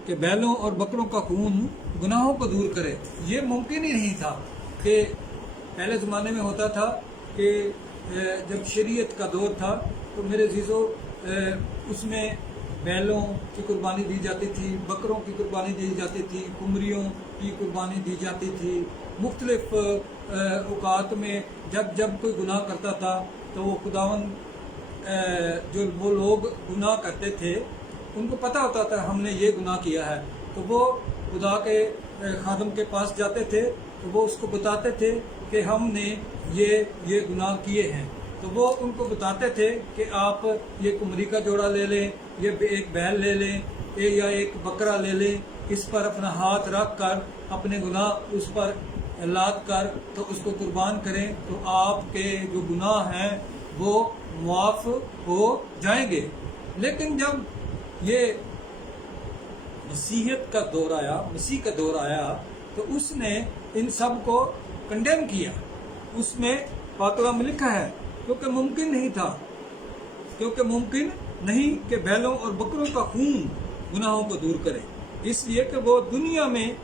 कि बैलों और बकरों का खून गुनाहों को दूर करे। ये मुमकिन ही नहीं था कि पहले ज़माने में होता था कि जब शरीयत का दौर था तो मेरे अज़ीज़ों उसमें बैलों की कुर्बानी दी जाती थी, बकरों की कुर्बानी दी जाती थी, कुमरियों की कुर्बानी दी जाती थी। मुख्तलिफ औकात में जब कोई गुनाह करता था तो वो खुदावन जो वो लोग गुनाह करते थे उनको पता होता था हमने ये गुनाह किया है, तो वो खुदा के खादम के पास जाते थे तो वो उसको बताते थे कि हमने ये गुनाह किए हैं। तो वो उनको बताते थे कि आप ये कुमरी का जोड़ा ले लें, ये एक बैल ले लें या एक बकरा ले लें, इस पर अपना हाथ रख कर अपने गुनाह उस पर लाद कर तो उसको कुर्बान करें तो आपके जो गुनाह हैं वो मुआफ हो जाएंगे। लेकिन जब ये मसीहियत का दौर आया, मसीह का दौर आया, तो उसने इन सब को कंडेम किया। उसमें पाक कलाम में लिखा है क्योंकि मुमकिन नहीं था, क्योंकि मुमकिन नहीं कि बैलों और बकरों का खून गुनाहों को दूर करे, इसलिए कि वो दुनिया में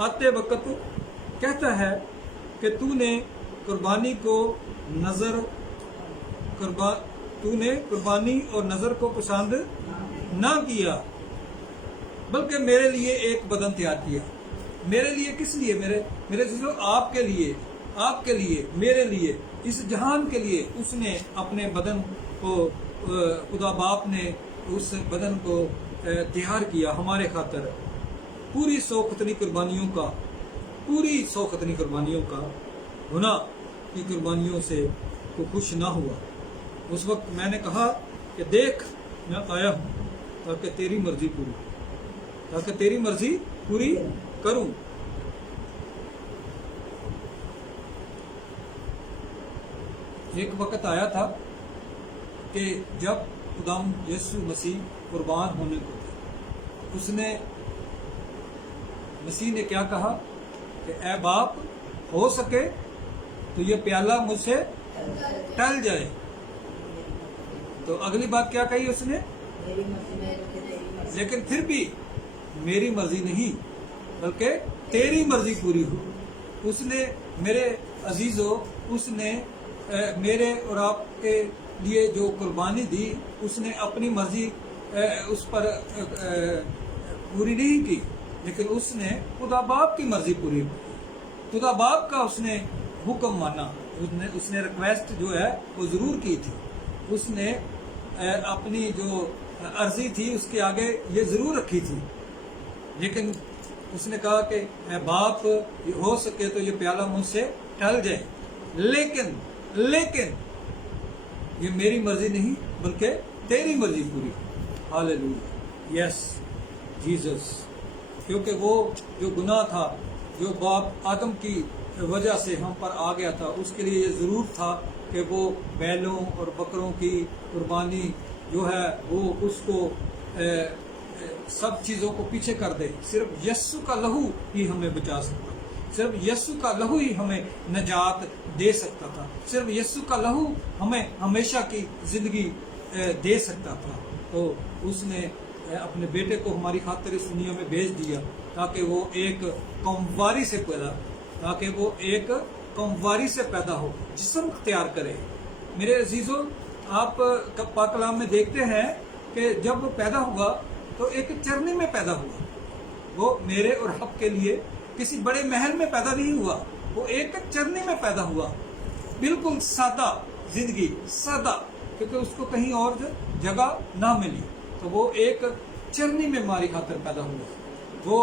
आते वक्त कहता है कि तूने कुर्बानी और नजर को पसंद ना किया, बल्कि मेरे लिए एक बदन तैयार किया। मेरे लिए किस लिए? मेरे दोस्तों, आपके लिए, मेरे लिए, इस जहान के लिए उसने अपने बदन को, खुदा बाप ने उस बदन को तैयार किया हमारे खातिर। पूरी सौखतनी कुर्बानियों का गुनाह की कुर्बानियों से को खुश ना हुआ। उस वक्त मैंने कहा कि देख मैं आया हूँ ताकि तेरी मर्जी पूरी करूं। एक वक्त आया था कि जब खुदाम यीशु मसीह कुर्बान होने को थे, मसीह ने क्या कहा कि ऐ बाप, हो सके तो ये प्याला मुझसे टल जाए। तो अगली बात क्या कही उसने? लेकिन फिर भी मेरी मर्जी नहीं बल्कि तेरी मर्जी पूरी हो। उसने, मेरे अजीजों, उसने मेरे और आपके लिए जो कुर्बानी दी, उसने अपनी मर्जी उस पर पूरी नहीं की, लेकिन उसने खुदा बाप की मर्जी पूरी की। खुदा बाप का उसने हुक्म माना, उसने रिक्वेस्ट जो है वो जरूर की थी। उसने अपनी जो अर्जी थी उसके आगे ये जरूर रखी थी, लेकिन उसने कहा कि बाप, हो सके तो ये प्याला मुझसे टल जाए, लेकिन ये मेरी मर्जी नहीं बल्कि तेरी मर्जी पूरी। Hallelujah, yes Jesus. क्योंकि वो जो गुनाह था, जो बाप आदम की वजह से हम पर आ गया था, उसके लिए ये ज़रूर था कि वो बैलों और बकरों की कुर्बानी जो है वो उसको सब चीज़ों को पीछे कर दे। सिर्फ यस्सु का लहू ही हमें बचा सकता, सिर्फ यस्सु का लहू ही हमें नजात दे सकता था, सिर्फ यस्सु का लहू हमें हमेशा की जिंदगी दे सकता था। तो उसने अपने बेटे को हमारी खातिर इस दुनिया में भेज दिया ताकि वो एक कौमवारी से पैदा हो, जिस्म तैयार करे। मेरे अजीजों, आप पाक कलाम में देखते हैं कि जब वो पैदा हुआ तो एक चरनी में पैदा हुआ। वो मेरे और आपके लिए किसी बड़े महल में पैदा नहीं हुआ, वो एक चरनी में पैदा हुआ। बिल्कुल सादा जिंदगी, सादा, क्योंकि उसको कहीं और जगह ना मिली। तो तो वो एक चरनी में हमारी खातिर पैदा हुआ। वो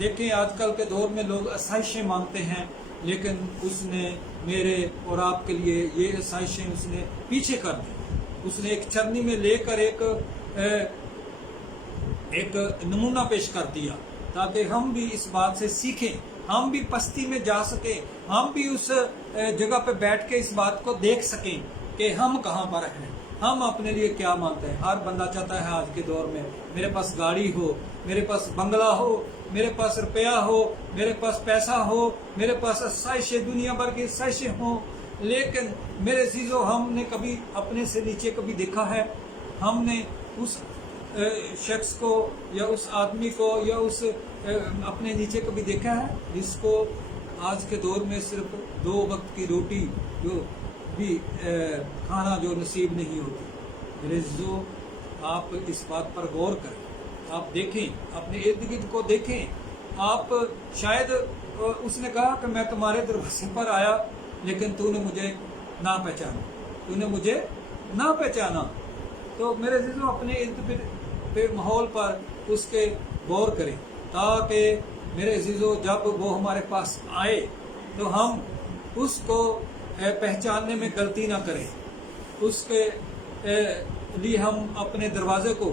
देखें आजकल के दौर में लोग आसाइशें मांगते हैं, लेकिन उसने मेरे और आपके लिए ये आसाइशें उसने पीछे कर दी। उसने एक चरनी में लेकर एक नमूना पेश कर दिया ताकि हम भी इस बात से सीखें, हम भी पस्ती में जा सकें, हम भी उस जगह पे बैठ के इस बात को देख सकें कि हम कहाँ पर हैं, हम अपने लिए क्या मानते हैं। हर बंदा चाहता है आज के दौर में मेरे पास गाड़ी हो, मेरे पास बंगला हो, मेरे पास रुपया हो, मेरे पास पैसा हो, मेरे पास आसाइशें, दुनिया भर की आसाइशें हो। लेकिन मेरे चीज़ों, हमने कभी अपने से नीचे कभी देखा है? हमने उस शख्स को या उस आदमी को या उस अपने नीचे कभी देखा है जिसको आज के दौर में सिर्फ 2 वक्त की रोटी जो भी खाना जो नसीब नहीं होती? मेरे जो आप इस बात पर गौर करें, आप देखें, अपने इर्द गिर्द को देखें। आप शायद उसने कहा कि मैं तुम्हारे दरवाजे पर आया लेकिन तूने मुझे ना पहचाना, तूने मुझे ना पहचाना। तो मेरे जीजों, अपने इर्द गिर्द माहौल पर उसके गौर करें ताकि मेरे जीजों जब वो हमारे पास आए तो हम उसको पहचानने में गलती ना करें। उसके लिए हम अपने दरवाजे को,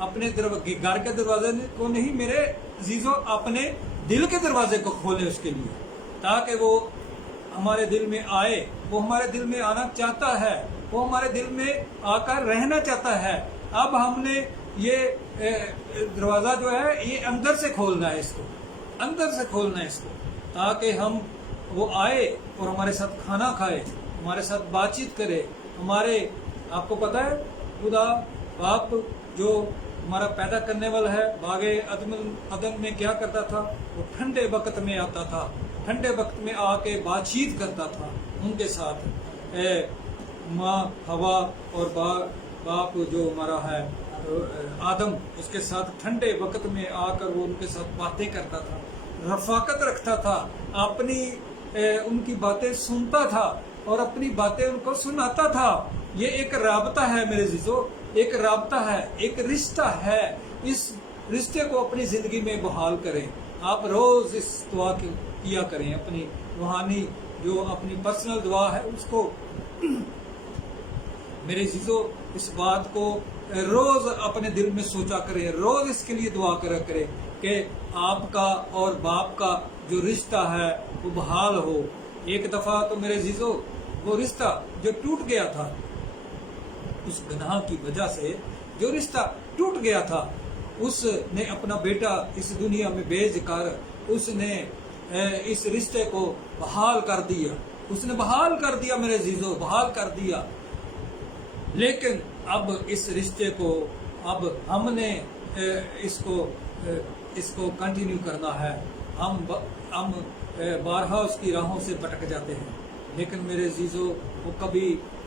अपने घर के दरवाजे को नहीं मेरे जीजों, अपने दिल के दरवाजे को खोलें उसके लिए, ताकि वो हमारे दिल में आए। वो हमारे दिल में आना चाहता है, वो हमारे दिल में आकर रहना चाहता है। अब हमने ये दरवाजा जो है ये अंदर से खोलना है, इसको अंदर से खोलना है इसको, ताकि हम वो आए और हमारे साथ खाना खाए, हमारे साथ बातचीत करे। हमारे, आपको पता है, खुदा बाप जो हमारा पैदा करने वाला है, बागे अदन में क्या करता था? वो ठंडे वक्त में आता था, ठंडे वक्त में आके बातचीत करता था उनके साथ। माँ हवा और बाप जो हमारा है आदम, उसके साथ ठंडे वक्त में आकर वो उनके साथ बातें करता था, रफाकत रखता था, अपनी उनकी बातें सुनता था और अपनी बातें उनको सुनाता था। ये एक राबता है मेरे जीजों, एक राबता है, एक रिश्ता है। इस रिश्ते को अपनी जिंदगी में बहाल करें। आप रोज इस दुआ किया करें, अपनी रूहानी जो अपनी पर्सनल दुआ है उसको मेरे जीजों, इस बात को रोज अपने दिल में सोचा करें, रोज इसके लिए दुआ करा करें कि आपका और बाप का जो रिश्ता है वो बहाल हो। एक दफा तो मेरे जीजों, वो रिश्ता जो टूट गया था, उस गुनाह की वजह से जो रिश्ता टूट गया था, उसने अपना बेटा इस दुनिया में भेज कर उसने इस रिश्ते को बहाल कर दिया। उसने बहाल कर दिया मेरे जीजों, बहाल कर दिया। लेकिन अब इस रिश्ते को अब हमने इसको कंटिन्यू करना है। हम बारहा उसकी राहों से भटक जाते हैं, लेकिन मेरे जीजों, वो कभी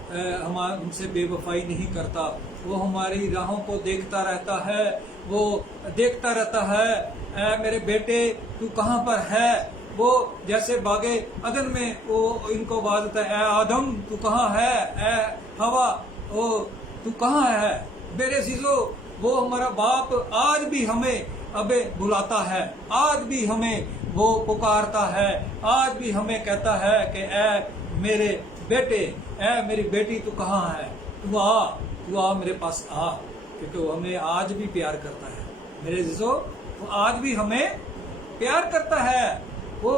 हमसे बेवफाई नहीं करता। वो हमारी राहों को देखता रहता है, वो देखता रहता है, मेरे बेटे तू कहाँ पर है। वो जैसे बागे अदन में वो इनको आवाज देता है, आदम तू कहाँ है, हवा ओ तू कहाँ है। मेरे जीजों, वो हमारा बाप आज भी हमें अबे बुलाता है, आज भी हमें वो पुकारता है, आज भी हमें कहता है कि ऐ मेरे बेटे, ऐ मेरी बेटी तू कहाँ है, तू आ मेरे पास आ, क्योंकि वो हमें आज भी प्यार करता है। मेरे जीजों, वो आज भी हमें प्यार करता है। वो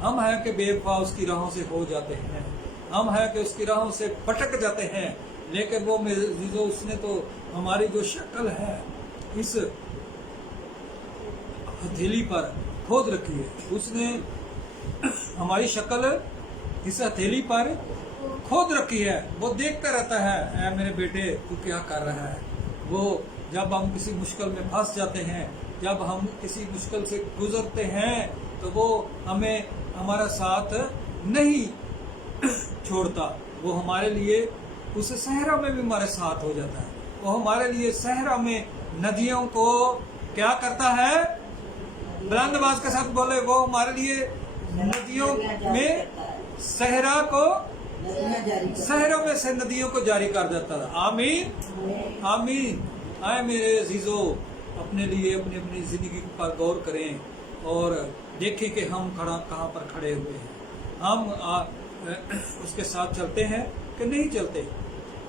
हम हैं कि बेवफा उसकी राहों से हो जाते हैं, हम हैं कि उसकी राहों से भटक जाते हैं, लेकिन वो मेरे जीजों, उसने तो हमारी जो शक्ल है इस हथेली पर खोद रखी है। उसने हमारी शक्ल इस हथेली पर खोद रखी है। वो देखता रहता है, ऐ मेरे बेटे तू क्या कर रहा है। वो जब हम किसी मुश्किल में फंस जाते हैं, जब हम किसी मुश्किल से गुजरते हैं, तो वो हमें हमारा साथ नहीं छोड़ता। वो हमारे लिए उस सहरा में भी हमारे साथ हो जाता है। वो हमारे लिए सहरा में नदियों को क्या करता है, बुलंद आवाज के साथ बोले, वो हमारे लिए नदियों में सहरा को नदियाँ जारी कर शहरों में से नदियों को जारी कर देता था। आमीन आमीन। आए मेरे अजीजों, अपने लिए अपनी अपनी जिंदगी पर गौर करें और देखें कि हम कहाँ पर खड़े हुए हैं। हम उसके साथ चलते हैं कि नहीं चलते।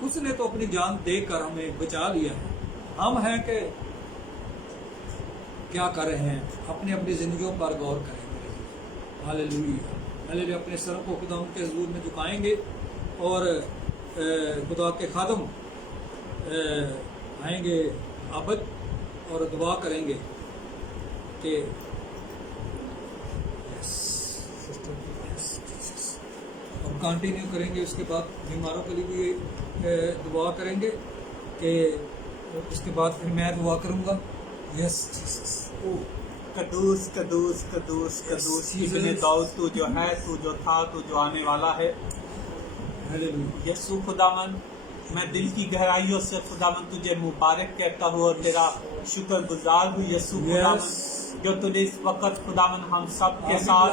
उसने तो अपनी जान देकर हमें बचा लिया है। हम हैं कि क्या कर रहे हैं, अपनी अपनी जिंदगियों पर गौर करें। Hallelujah hallelujah. अपने सरों को खुदा के हुजूर में झुकाएंगे और खुदा के खादम आएंगे आबद और दुआ करेंगे कि और कंटिन्यू करेंगे। उसके बाद बीमारों के लिए भी दुआ करेंगे कि उसके बाद फिर मैं दुआ करूंगा। यस कदूस कदूस कदूस कदूस इब्ने दाऊद, तू जो है, तू जो था, तू जो आने वाला है। हालेलुया। यीशु खुदावन, मैं दिल की गहराइयों से खुदावन तुझे मुबारक कहता हूँ और तेरा शुक्र गुजार हूँ यीशु खुदावन, जो तूने इस वक्त खुदावन हम सब के साथ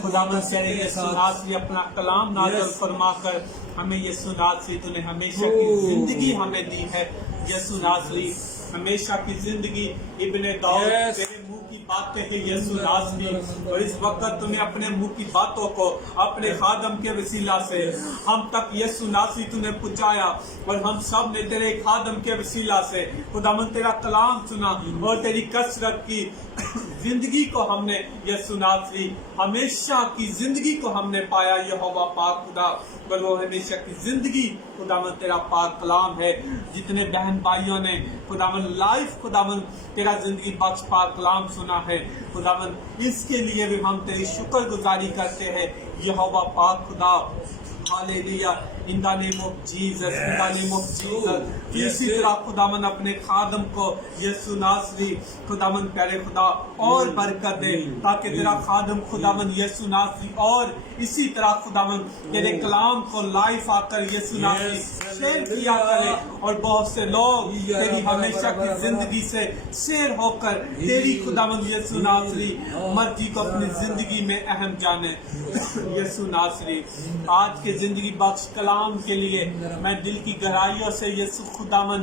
खुदावन तेरे यीशु नासरी अपना कलाम नाज़िल फरमा कर हमें यीशु नासरी तूने हमेशा की जिंदगी हमें दी है। यीशु नासरी हमेशा की जिंदगी इब्ने दाऊद तेरे मुंह की बातें हैं यीशु नासरी, और इस वक्त तूने अपने मुंह की बातों को अपने खादम के वसीला से हम तक यीशु नासरी तूने पहुंचाया, और हम सब ने तेरे खादम के वसीला से खुदावन तेरा कलाम सुना और तेरी कसरत की जिंदगी को हमने यीशु नासरी हमेशा की जिंदगी को हमने पाया। यहोवा पाक खुदा, पर वो हमेशा की जिंदगी खुदावन तेरा पाक कलाम है। जितने बहन भाइयों ने खुदावन लाइफ खुदावन तेरा जिंदगी बख्श पाक कलाम सुना है खुदावन, इसके लिए भी हम तेरी शुक्र गुजारी करते हैं यहोवा पाक खुदा। Hallelujah. In the name of Jesus, in the name of Jesus. इसी तरह खुदावन अपने खादम को यीशु नासरी खुदावन प्यारे खुदा और बरकत दे, ताकि तेरा खादम खुदावन यीशु नासरी और इसी तरह खुदावन तेरे कलाम को लाइफ आकर यीशु नासरी शेयर किया करे, और बहुत से लोग तेरी हमेशा की जिंदगी से शेयर होकर तेरी खुदावन यीशु नासरी मर्जी को अपनी जिंदगी में अहम जाने। यीशु नासरी आज के जिंदगी बख्श कलाम के लिए मैं दिल की गहराइयों से यीशु खुदावन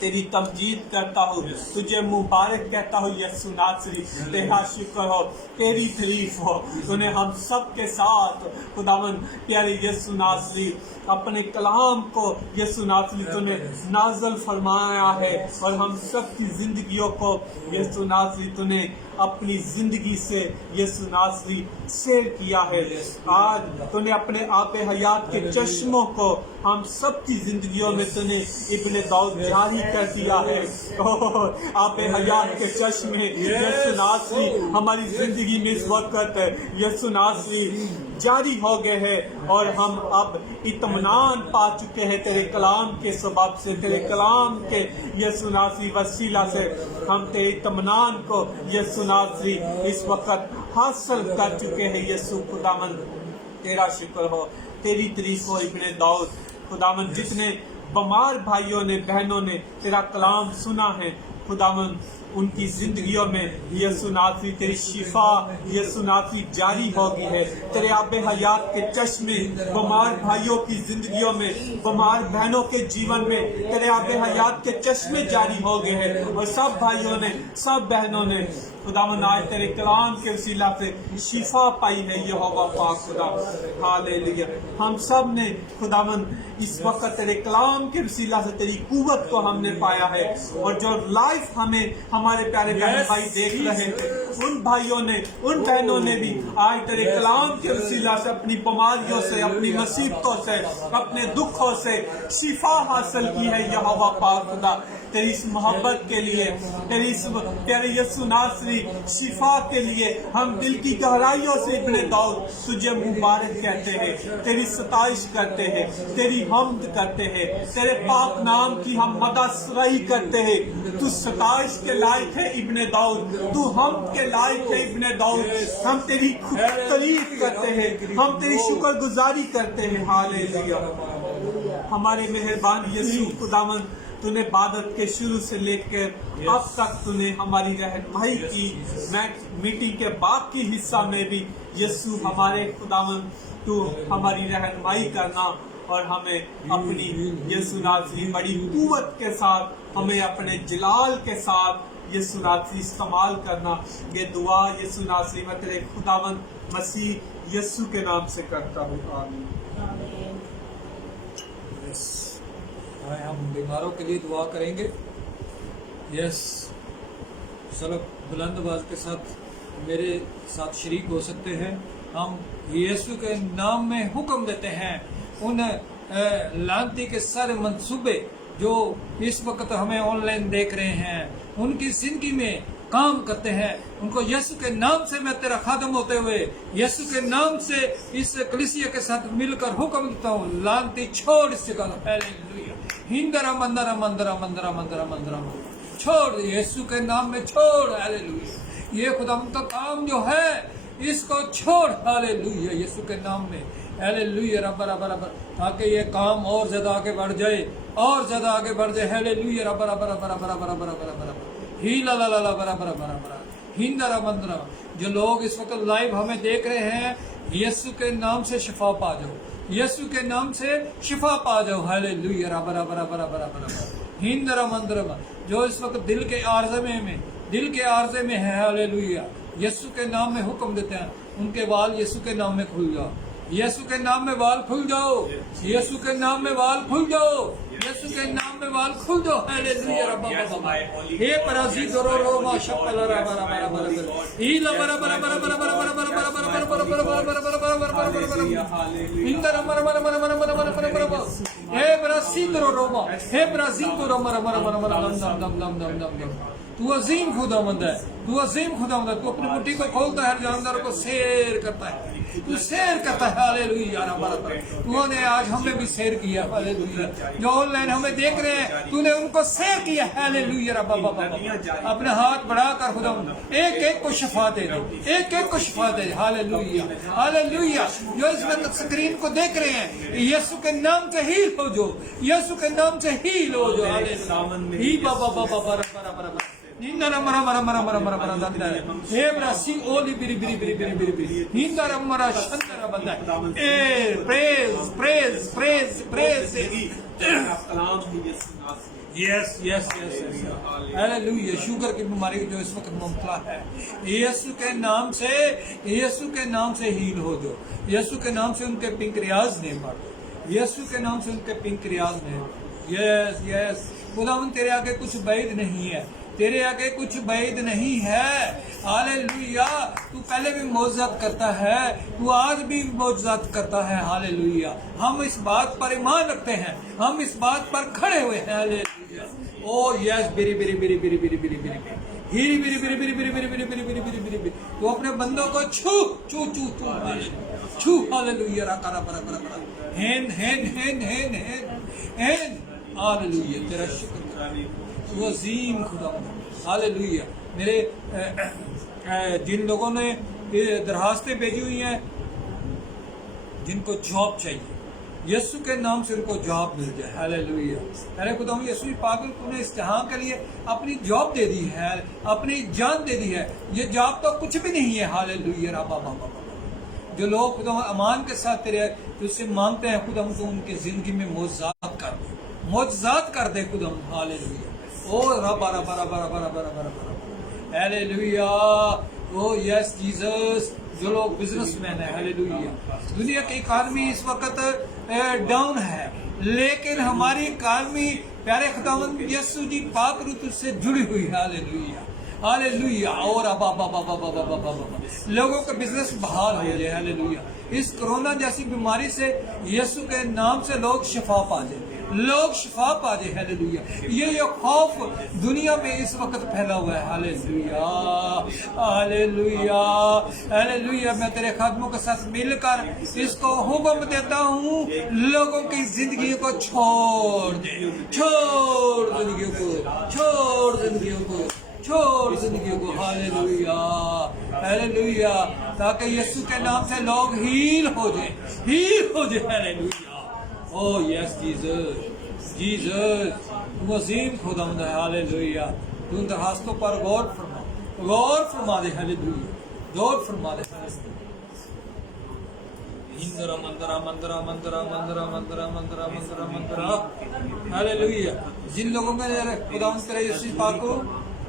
तेरी तमजीद करता हूँ, तुझे मुबारक कहता हूँ यीशु नासरी। तेरा शुक्र हो, तेरी तारीफ हो, तूने हम सब के साथ खुदावन प्यारे यीशु नासरी अपने कलाम को यीशु नासरी तूने नाज़िल फरमाया है, और हम सब की जिंदगियों को यीशु नासरी तूने अपनी जिंदगी से यीशु नासरी शेयर किया है। आज तूने अपने आपे हयात के चश्मों को हम सब की जिंदगियों में तूने इब्ने दाऊद जारी कर दिया है। आपे हयात के चश्मे यीशु नासरी हमारी जिंदगी में इस वक्त यीशु नासरी जारी हो गए हैं, और हम अब इत्मीनान पा चुके हैं तेरे कलाम के सबब से, तेरे कलाम के यीशु नासरी वसीला से हम तेरे इत्मीनान को यीशु नासरी इस वक्त हासिल कर चुके हैं। यीशु खुदावन तेरा शुक्र हो, तेरी तारीफ हो इब्ने दाऊद खुदावन। जितने बीमार भाइयों ने बहनों ने तेरा कलाम सुना है खुदावन, उनकी जिंदगियों में यीशु नासरी तेरी शिफा यीशु नासरी जारी होगी है। तेरे आबे हयात के चश्मे बीमार भाइयों की जिंदगियों में, बीमार बहनों के जीवन में तेरे आबे हयात के चश्मे जारी हो गए हैं, और सब भाइयों ने सब बहनों ने खुदावन आज तेरे कलाम के वसीला से शिफा पाई है यहोवा पाक खुदा। हालेलुया। हम सब ने खुदावन इस वक्त तेरे कलाम के वसीला से तेरी कुव्वत को हमने पाया है, और जो लाइफ हमें हमारे प्यारे बहन भाई देख रहे हैं, उन भाइयों ने उन बहनों ने भी आज तेरे कलाम के वसीला से अपनी बीमारियों से, अपनी मुसीबतों से, अपने दुखों से शिफा हासिल की है यहोवा पाक खुदा। तेरी इस मोहब्बत के लिए, तेरी इस प्यारे यीशु नासरी शिफा के लिए हम दिल की गहराइयों से इब्ने दाऊद तुझे मुबारक कहते हैं, तेरी सताइश करते हैं, तेरी हम्द करते हैं, तेरे पाक नाम की हम मदसराई करते हैं। तू सताइश के लायक है इब्ने दाऊद, तू हम्द के लायक है इब्ने दाऊद। हम तेरी तारीफ करते हैं, हम तेरी शुक्र गुजारी करते हैं। हालेलुया। हमारे मेहरबान यीशु खुदावन तूने इबादत के शुरू से लेकर अब तक तूने हमारी रहनुमाई की। मीटिंग के बाकी हिस्सा में भी यीशु हमारे खुदावन तू हमारी रहनुमाई करना और हमें अपनी यीशु नाज़री बड़ी कुव्वत के साथ, हमें अपने जलाल के साथ यीशु नाज़री इस्तेमाल करना। ये दुआ यीशु नाज़री मैं तेरे खुदावन मसीह यीशु के नाम से करता हूँ, आमीन। आए हम बीमारों के लिए दुआ करेंगे। यस, चलो बुलंद आवाज के साथ मेरे साथ शरीक हो सकते हैं। हम यीशु के नाम में हुक्म देते हैं उन लानती के सारे मंसूबे जो इस वक्त हमें ऑनलाइन देख रहे हैं, उनकी जिंदगी में काम करते हैं, उनको यीशु के नाम से मैं तेरा खादम होते हुए यीशु के नाम से इस कलीसिया के साथ मिलकर हुक्म देता हूँ, लानती छोड़ इस जगह। हालेलुया। हिंदरा मंदरा मंदरा मंदरा मंदरा मंदरा छोड़, यीशु के नाम में छोड़। हालेलुया। ये खुदा का काम जो है इसको छोड़। हालेलुया, यीशु के नाम में। हालेलुया। रब रब रब, ताकि ये काम और ज्यादा आगे बढ़ जाए, और ज्यादा आगे बढ़ जाए। हालेलुया। रब रब रब रब रब रब रब रब रब ही ला ला ला ला बरा बरा बरा बरा हिंदरा मंदरा। जो लोग इस वक्त लाइव हमें देख रहे हैं, यीशु के नाम से शिफा पा जाओ, यीशु के नाम से शिफा पा जाओ। हालेलुया। रब रब रब रब रब रब हिंदरा मंदरा। जो इस वक्त दिल के आर्जे में है, हालेलुया, यीशु के नाम में हुक्म देते हैं, उनके बाल यीशु के नाम में खुल जाओ, यीशु के नाम में बाल खुल जाओ, यीशु के नाम में बाल खुल जाओ, यीशु के नाम में बाल खुल जाओ। हालेलुया। रब्बा बाबा हे पराजी दरो रो मा शपल रा बरा बरा बरा ई ला बरा बरा बरा बरा बरा बरा बरा बरा बरा बरा बरा बरा बरा बरा बरा बरा इंदर मर मर मर मर मर मर मर मर हे ब्रासी दरो रो मा हे ब्राजी दरो मर मर मर मर दम दम दम दम दम दम। तू अजीम खुदावंद है, तू अजीम खुदावंद है। तू अपनी मुट्ठी को खोलता है, जानदारों को सैर करता है, तू सैर करता है। हालेलुया। तूने आज हमने भी सैर किया। हालेलुया। जो ऑनलाइन हमें देख रहे हैं, तूने उनको सैर किया। हालेलुया। अपने हाथ बढ़ाकर खुदावंद एक एक को शफा दे दो, एक एक को शफा दे। हालेलुया। हालेलुया। जो इस वक्त स्क्रीन को देख रहे हैं, यीशु के नाम से हील हो जो, यीशु के नाम से हील हो जो। ही बाबा बाबा बरा बरा बरा Hindara mara mara mara mara mara mara danda hebra sing oli biri biri biri biri biri biri hindara mara shandara banda praise praise praise praise yes yes yes hallelujah. Sugar की बीमारी जो इस वक्त मुबतला है, यीशु के नाम से, यीशु के नाम से हील हो जो, यीशु के नाम से उनके पिंक्रियाज ने बढ़, यीशु के नाम से उनके पिंक्रियाज ने। यस यस खुदावंद, तेरे आगे कुछ बैद नहीं है, तेरे आगे कुछ बैद नहीं है। हालेलुया। तू पहले भी मौजूद करता है, तू आज भी मौजूद करता है। हालेलुया। हम इस बात पर ईमान रखते हैं, हम इस बात पर खड़े हुए हैं। हालेलुया। ओ यस बिरी बिरी बिरी बिरी बिरी बिरी बिरी हिरी बिरी बिरी बिरी बिरी बिरी बिरी बिरी बिरी बिरी बिरी बिरी। तू अपने बंदों को छू छू छू छू छू। हालेलुया। राकारा बरा बरा बरा हैन हैन हैन हैन हैन हैन। हालेलुया। तेरा शुक्र तू अजीम खुदा। हालेलुया। मेरे जिन लोगों ने दरखास्तें भेजी हुई हैं, जिनको जॉब चाहिए, यीशु के नाम से उनको जॉब मिल जाए। हालेलुया। अरे खुदा यीशु पागल, तूने इस जहां के लिए अपनी जॉब दे दी है, अपनी जान दे दी है। ये जॉब तो कुछ भी नहीं है। हालेलुया। बाबा जो लोग खुदा अमान के साथ तेरे तुझसे मांगते हैं, खुदा तो उनकी जिंदगी में मोजात कर दे, मोजात कर दे खुदा। हालेलुया। ओ रबा रबा रबा रबा रबा रबा। हालेलुया। ओ यस जीसस। जो लोग बिजनेसमैन है, हालेलुया, दुनिया की इकानमी इस वक्त डाउन है, लेकिन हमारी इकानमी प्यारे खुदावंद यीशु जी पाक रूह से जुड़ी हुई है। हालेलुया। हालेलुया। और लोगों का बिजनेस बहाल हो जाए। हालेलुया। इस कोरोना जैसी बीमारी से यीशु के नाम से लोग शिफा पा जाए, लोग शिफा पा जाए। हालेलुया। ये खौफ दुनिया में इस वक्त फैला हुआ है। हालेलुया। हालेलुया। हालेलुया। मैं तेरे खादमों के साथ मिलकर इसको हुक्म देता हूँ, लोगों की जिंदगी को छोड़ दे, छोड़ जिंदगियों को, छोड़ जिंदगियों को, छोड़ जिंदगियों को। हालेलुया। हालेलुया। ताकि यीशु के नाम से लोग हील हो जाए, हील हो जाए। Hallelujah. Oh yes, Jesus, Jesus, तुम अजीम खुदावंद है, हालेलुया। तू इन दरखास्तों पर गौर फरमा दे, हालेलुया, गौर फरमा दे, हालेलुया। इंदरा मंदरा मंदरा मंदरा मंदरा मंदरा मंदरा मंदरा मंदरा, हालेलुया। जिन लोगों में खुदावंद तेरे यीशु पाक को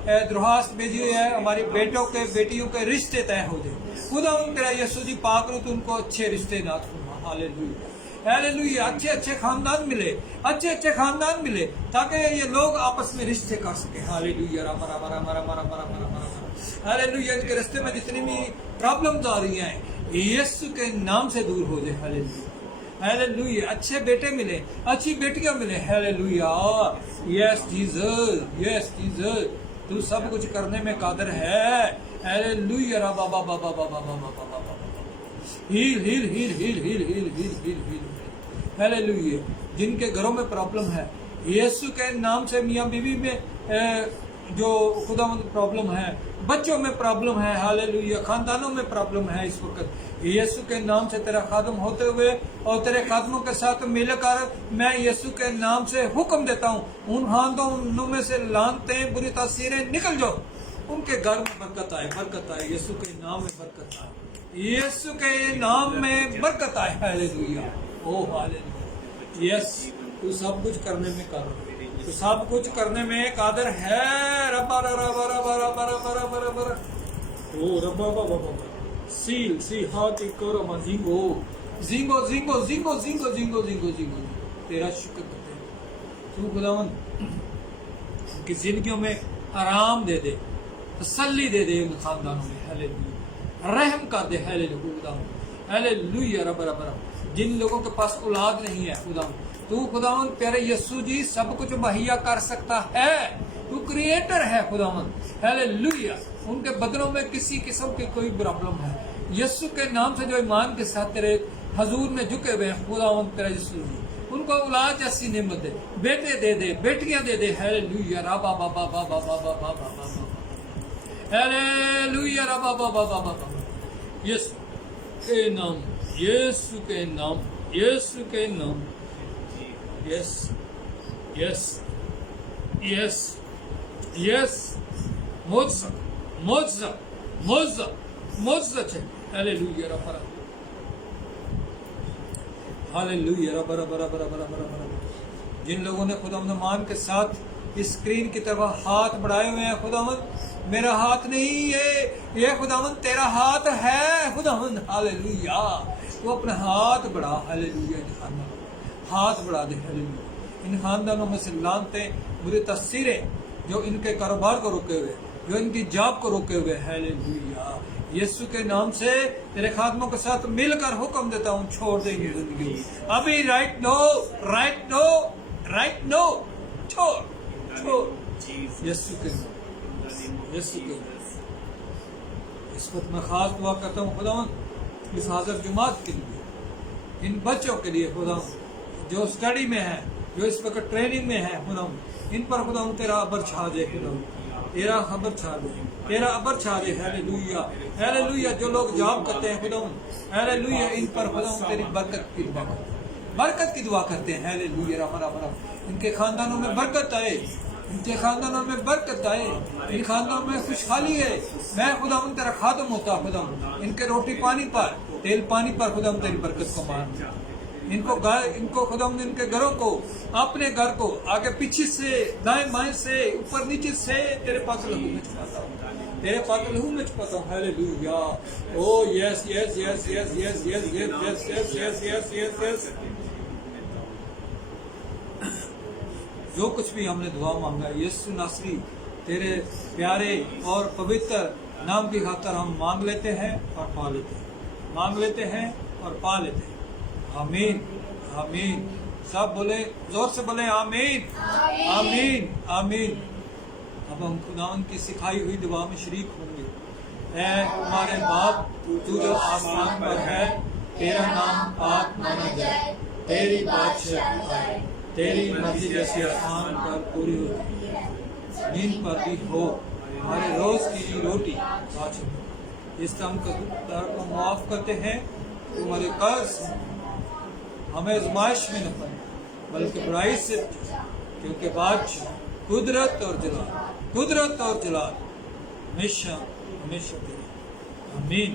दरखास्त भेजी हुई है, हमारे बेटों के बेटियों के रिश्ते तय हो जाए, खुदावंद तेरा यीशु जी पाक ने तो उनको अच्छे रिश्ते नात फरमा, हालेलुया, हालेलुया। अच्छे अच्छे खानदान मिले, अच्छे अच्छे खानदान मिले, ताकि ये लोग आपस में रिश्ते कर सके, हालेलुया, राम राम राम राम राम राम राम, हालेलुया। इनके रास्ते में जितनी भी प्रॉब्लम्स आ रही हैं, यीशु के नाम से दूर हो जाए, हालेलुया, हालेलुया। अच्छे बेटे मिले, अच्छी बेटियां मिले, hallelujah. Yes Jesus, yes Jesus, तू सब कुछ करने में कादर है, हालेलुया। रा बाबा बाबा बाबा बाबा बाबा, heal heal heal heal heal heal heal heal heal, hallelujah. जिनके घरों में प्रॉब्लम है, यीशु के नाम से मियाँ बीवी में जो खुदावंद प्रॉब्लम है, बच्चों में प्रॉब्लम है, हालेलुया, खानदानों में प्रॉब्लम है, इस वक्त यीशु के नाम से तेरा खादम होते हुए और तेरे खादमों के साथ मिलकर मैं यीशु के नाम से हुक्म देता हूँ, उन खानदानों में से लानतें बुरी तासीरें निकल जाओ, उनके घर में बरकत आए, बरकत आए, यीशु के नाम में बरकत आए, यीशु के नाम में बरकत आए, हालेलुया, ओ हालेलुया। यस, तू सब कुछ करने में कर, तो सब कुछ करने में कादर है, रब्बा रब्बा रब्बा रब्बा रब्बा रब्बा रब्बा, ओ रब्बा बाबा बाबा, सील सी हाथ करो ginkgo ginkgo ginkgo ginkgo ginkgo ginkgo ginkgo ginkgo, तेरा शुक्र करते हैं, तू खुदावंद उनकी जिंदगियों में आराम दे दे, तसल्ली दे दे, उन खानदानों में, हालेलुया, रहम कर दे, हालेलुया खुदावंद, हालेलुया, रब्बा रब्बा। जिन लोगों के पास औलाद नहीं है खुदावंद, तू खुदावंद प्यारे यीशु जी सब कुछ मुहैया कर सकता है, तू क्रिएटर है खुदावंद, हालेलुया। उनके बदनों में किसी किस्म की कोई प्रॉब्लम है, यीशु के नाम से जो ईमान के साथ तेरे हजूर में झुके हुए हैं खुदावंद तेरा यीशु जी, उनको औलाद जैसी नेमत दे, बेटे दे दे, बेटियां दे दे, हालेलुया, राबा बाबा बाबा बाबा बाबा बाबा, हालेलुया, राबा बाबा बाबा बाबा, यीशु के नाम, यीशु के नाम, यीशु के नाम, यस यस यस यस, मोज़ा मोज़ा मोज़ा मोज़ा है, हालेलुया, रब्बा हालेलुया, रब्बा रब्बा रब्बा रब्बा रब्बा। जिन लोगों ने खुदावंद मान के साथ इस स्क्रीन की तरफ हाथ बढ़ाए हुए हैं, खुदावंद मेरा हाथ नहीं ये खुदावंद तेरा हाथ है खुदावंद, हालेलुया। तू अपने हाथ बढ़ा, हालेलुया, हाथ बढ़ा दे, हालेलुया। इन खानदानों में से लानते बुरी तस्वीरें जो इनके कारोबार को रोके हुए, जो इनकी जॉब को रोके हुए, हालेलुया, यीशु के नाम से तेरे खादमों के साथ मिलकर हुक्म देता हूँ, छोड़ देंगे जिंदगी अभी, right no right no right no, छोड़ छोड़, यीशु के नाम, यीशु के नाम। इस वक्त मैं खास दुआ करता हूँ खुदावंद इस हाजिर जुमात के लिए, इन बच्चों के लिए खुदावंद जो स्टडी में है, जो इस वक्त ट्रेनिंग में है, खुदावंद इन पर खुदावंद तेरा अबर छा दे, खुदावंद तेरा अबर छा दे, तेरा अबर छा दे, हालेलुया, हालेलुया। जो लोग जॉब करते हैं खुदावंद, हालेलुया, इन पर खुदावंद तेरी बरकत की दुआ, बरकत की दुआ करते हैं, हालेलुया, रब्बा रब्बा। इनके खानदानों में बरकत आए, इनके खानदानों में बरकत आए, इन खानदानों में खुशहाली है। मैं खुदावंद तेरा खादम होता, खुदावंद इनके रोटी पानी पर, तेल पानी पर खुदावंद तेरी बरकत को मान, इनको खुदावंद इनके घरों को, अपने घर को आगे पीछे से, दाएं बाएं से, ऊपर नीचे से तेरे पाक लहू में छुपाता हूँ, तेरे पाक लहू में छुपाता हूँ, हालेलुया। ओ yes yes yes yes yes yes yes yes yes yes yes yes yes. जो कुछ भी हमने दुआ मांगा यीशु नासरी तेरे प्यारे और पवित्र नाम की खातर हम मांग लेते हैं और पा लेते हैं, मांग लेते हैं और पा लेते हैं। आमीन आमीन। सब बोले, जोर से बोले आमीन आमीन आमीन। अब हम खुदावन की सिखाई हुई दुआ में शरीक होंगे। ऐ हमारे बाप तू जो आसमान पर है, तेरा नाम पाक माना जाए, तेरी बादशाह आए, तेरी मर्जी जैसी आसमान पर पूरी होती है जमीन पर भी हो। हमारे रोज की रोटी आज इस हम को माफ करते हैं, तुम्हारे कर्ज हमें आजमाइश में न पड़े बल्कि बुराई से, क्योंकि बादशाह कुदरत और जलाल हमेशा हमेशा तेरे। आमीन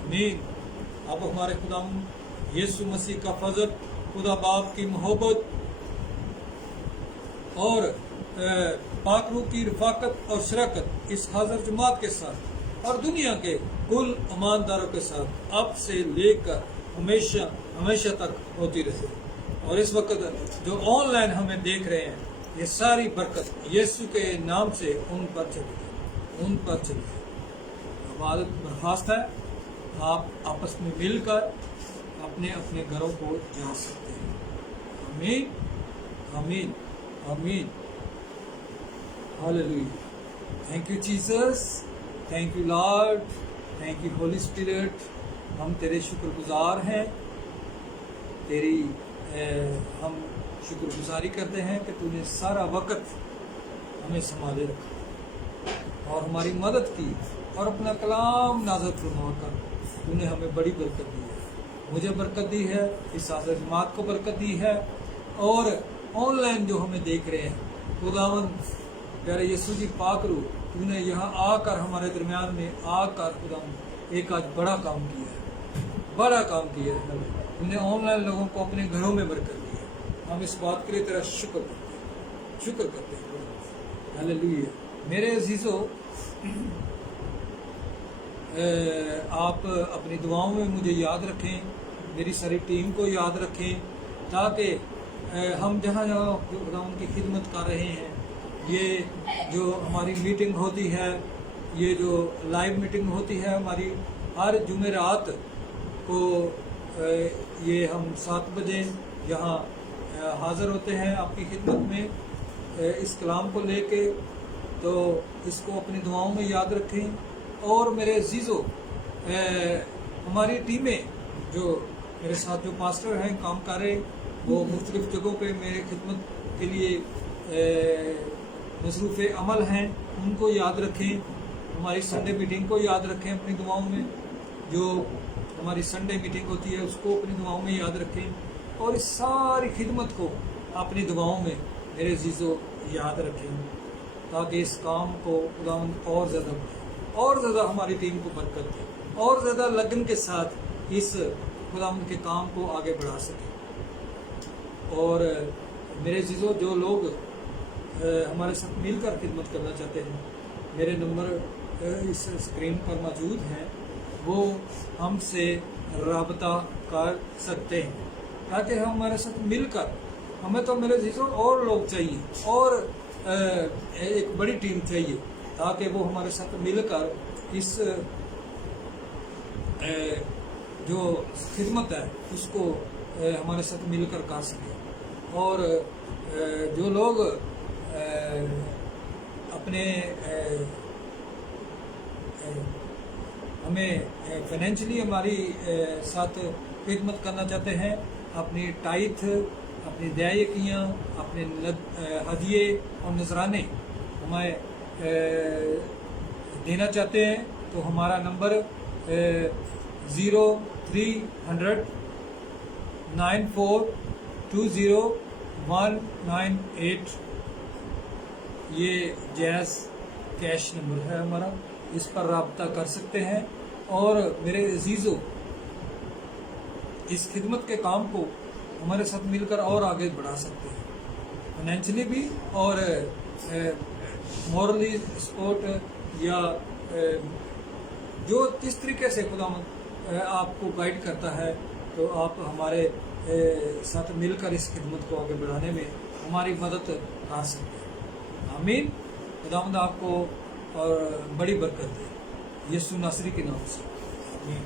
आमीन। अब हमारे खुदा यीशु मसीह का फजल, खुदा बाप की मोहब्बत और पाक रूह की रफाकत और शराकत इस हाजिर जमात के साथ और दुनिया के कुल ईमानदारों के साथ अब से लेकर हमेशा हमेशा तक होती रहे। और इस वक्त जो ऑनलाइन हमें देख रहे हैं, ये सारी बरकत यीशु के नाम से उन पर चली। इबादत बर्खास्त है, आप आपस में मिलकर अपने अपने घरों को जा सकते हैं। आमीन आमीन आमीन। Hallelujah. Thank you Jesus, thank you Lord, thank you Holi spirit. हम तेरे शुक्रगुजार हैं, तेरी हम शुक्रगुजारी करते हैं कि तूने सारा वक्त हमें संभाले रखा और हमारी मदद की और अपना कलाम नाज़िल फरमा कर तूने हमें बड़ी बरकत दी है। मुझे बरकत दी है, इस हाज़िर जमात को बरकत दी है और ऑनलाइन जो हमें देख रहे हैं, खुदावंद प्यारे यीशु जी पाक रूह, तूने यहाँ आकर हमारे दरमियान में आकर खुदावंद एक आज बड़ा काम किया है। तूने ऑनलाइन लोगों को अपने घरों में बरकत दी है। हम इस बात के लिए तेरा शुक्र करते हैं। हालेलुया। मेरे अजीजों, आप अपनी दुआओं में मुझे याद रखें, मेरी सारी टीम को याद रखें, ताकि हम जहाँ जहाँ खुदा उनकी खिदमत कर रहे हैं, ये जो हमारी मीटिंग होती है, ये जो लाइव मीटिंग होती है हमारी हर जुमेरात को, ये हम 7 बजे यहाँ हाज़िर होते हैं आपकी खिदमत में इस कलाम को लेके। तो इसको अपनी दुआओं में याद रखें। और मेरे अजीज़ों, हमारी टीमें जो मेरे साथ जो पास्टर हैं काम कर रहे, वो मुख्तलिफ़ जगहों पे मेरे खिदमत के लिए मसरूफ़ अमल हैं, उनको याद रखें। हमारी संडे मीटिंग को याद रखें अपनी दुआओं में, जो हमारी संडे मीटिंग होती है उसको अपनी दुआओं में याद रखें। और इस सारी खिदमत को अपनी दुआओं में मेरे अजीज़ों याद रखें, ताकि इस काम को खुदावंद और ज़्यादा हमारी टीम को बरकत दे, और ज़्यादा लगन के साथ इस खुदावंद के काम को आगे बढ़ा सकें। और मेरे अजीज़ों, जो लोग हमारे साथ मिलकर खिदमत करना चाहते हैं, मेरे नंबर इस स्क्रीन पर मौजूद हैं, वो हमसे राबता कर सकते हैं, ताकि हम हमारे साथ मिलकर, हमें तो मेरे अजीज़ों और लोग चाहिए और एक बड़ी टीम चाहिए, ताकि वो हमारे साथ मिलकर इस जो खिदमत है उसको हमारे साथ मिलकर कर सकें। और जो लोग अपने हमें फाइनेंशियली हमारी साथ खिदमत करना चाहते हैं, अपनी टाइथ, अपनी दयायकियाँ, अपने हदिये और नजराने हमें देना चाहते हैं, तो हमारा नंबर 0300 9420 ये जैज़ कैश नंबर है हमारा, इस पर राब्ता कर सकते हैं। और मेरे अजीज़ों, इस खिदमत के काम को हमारे साथ मिलकर और आगे बढ़ा सकते हैं, फाइनेंशियली भी और मॉरली सपोर्ट, या जो जिस तरीके से खुदावंद आपको गाइड करता है, तो आप हमारे साथ मिलकर इस खिदमत को आगे बढ़ाने में हमारी मदद कर सकते हैं। आमीन। खुदावंद आपको और बड़ी बरकत दे, यीशु नासरी के नाम से। आमीन।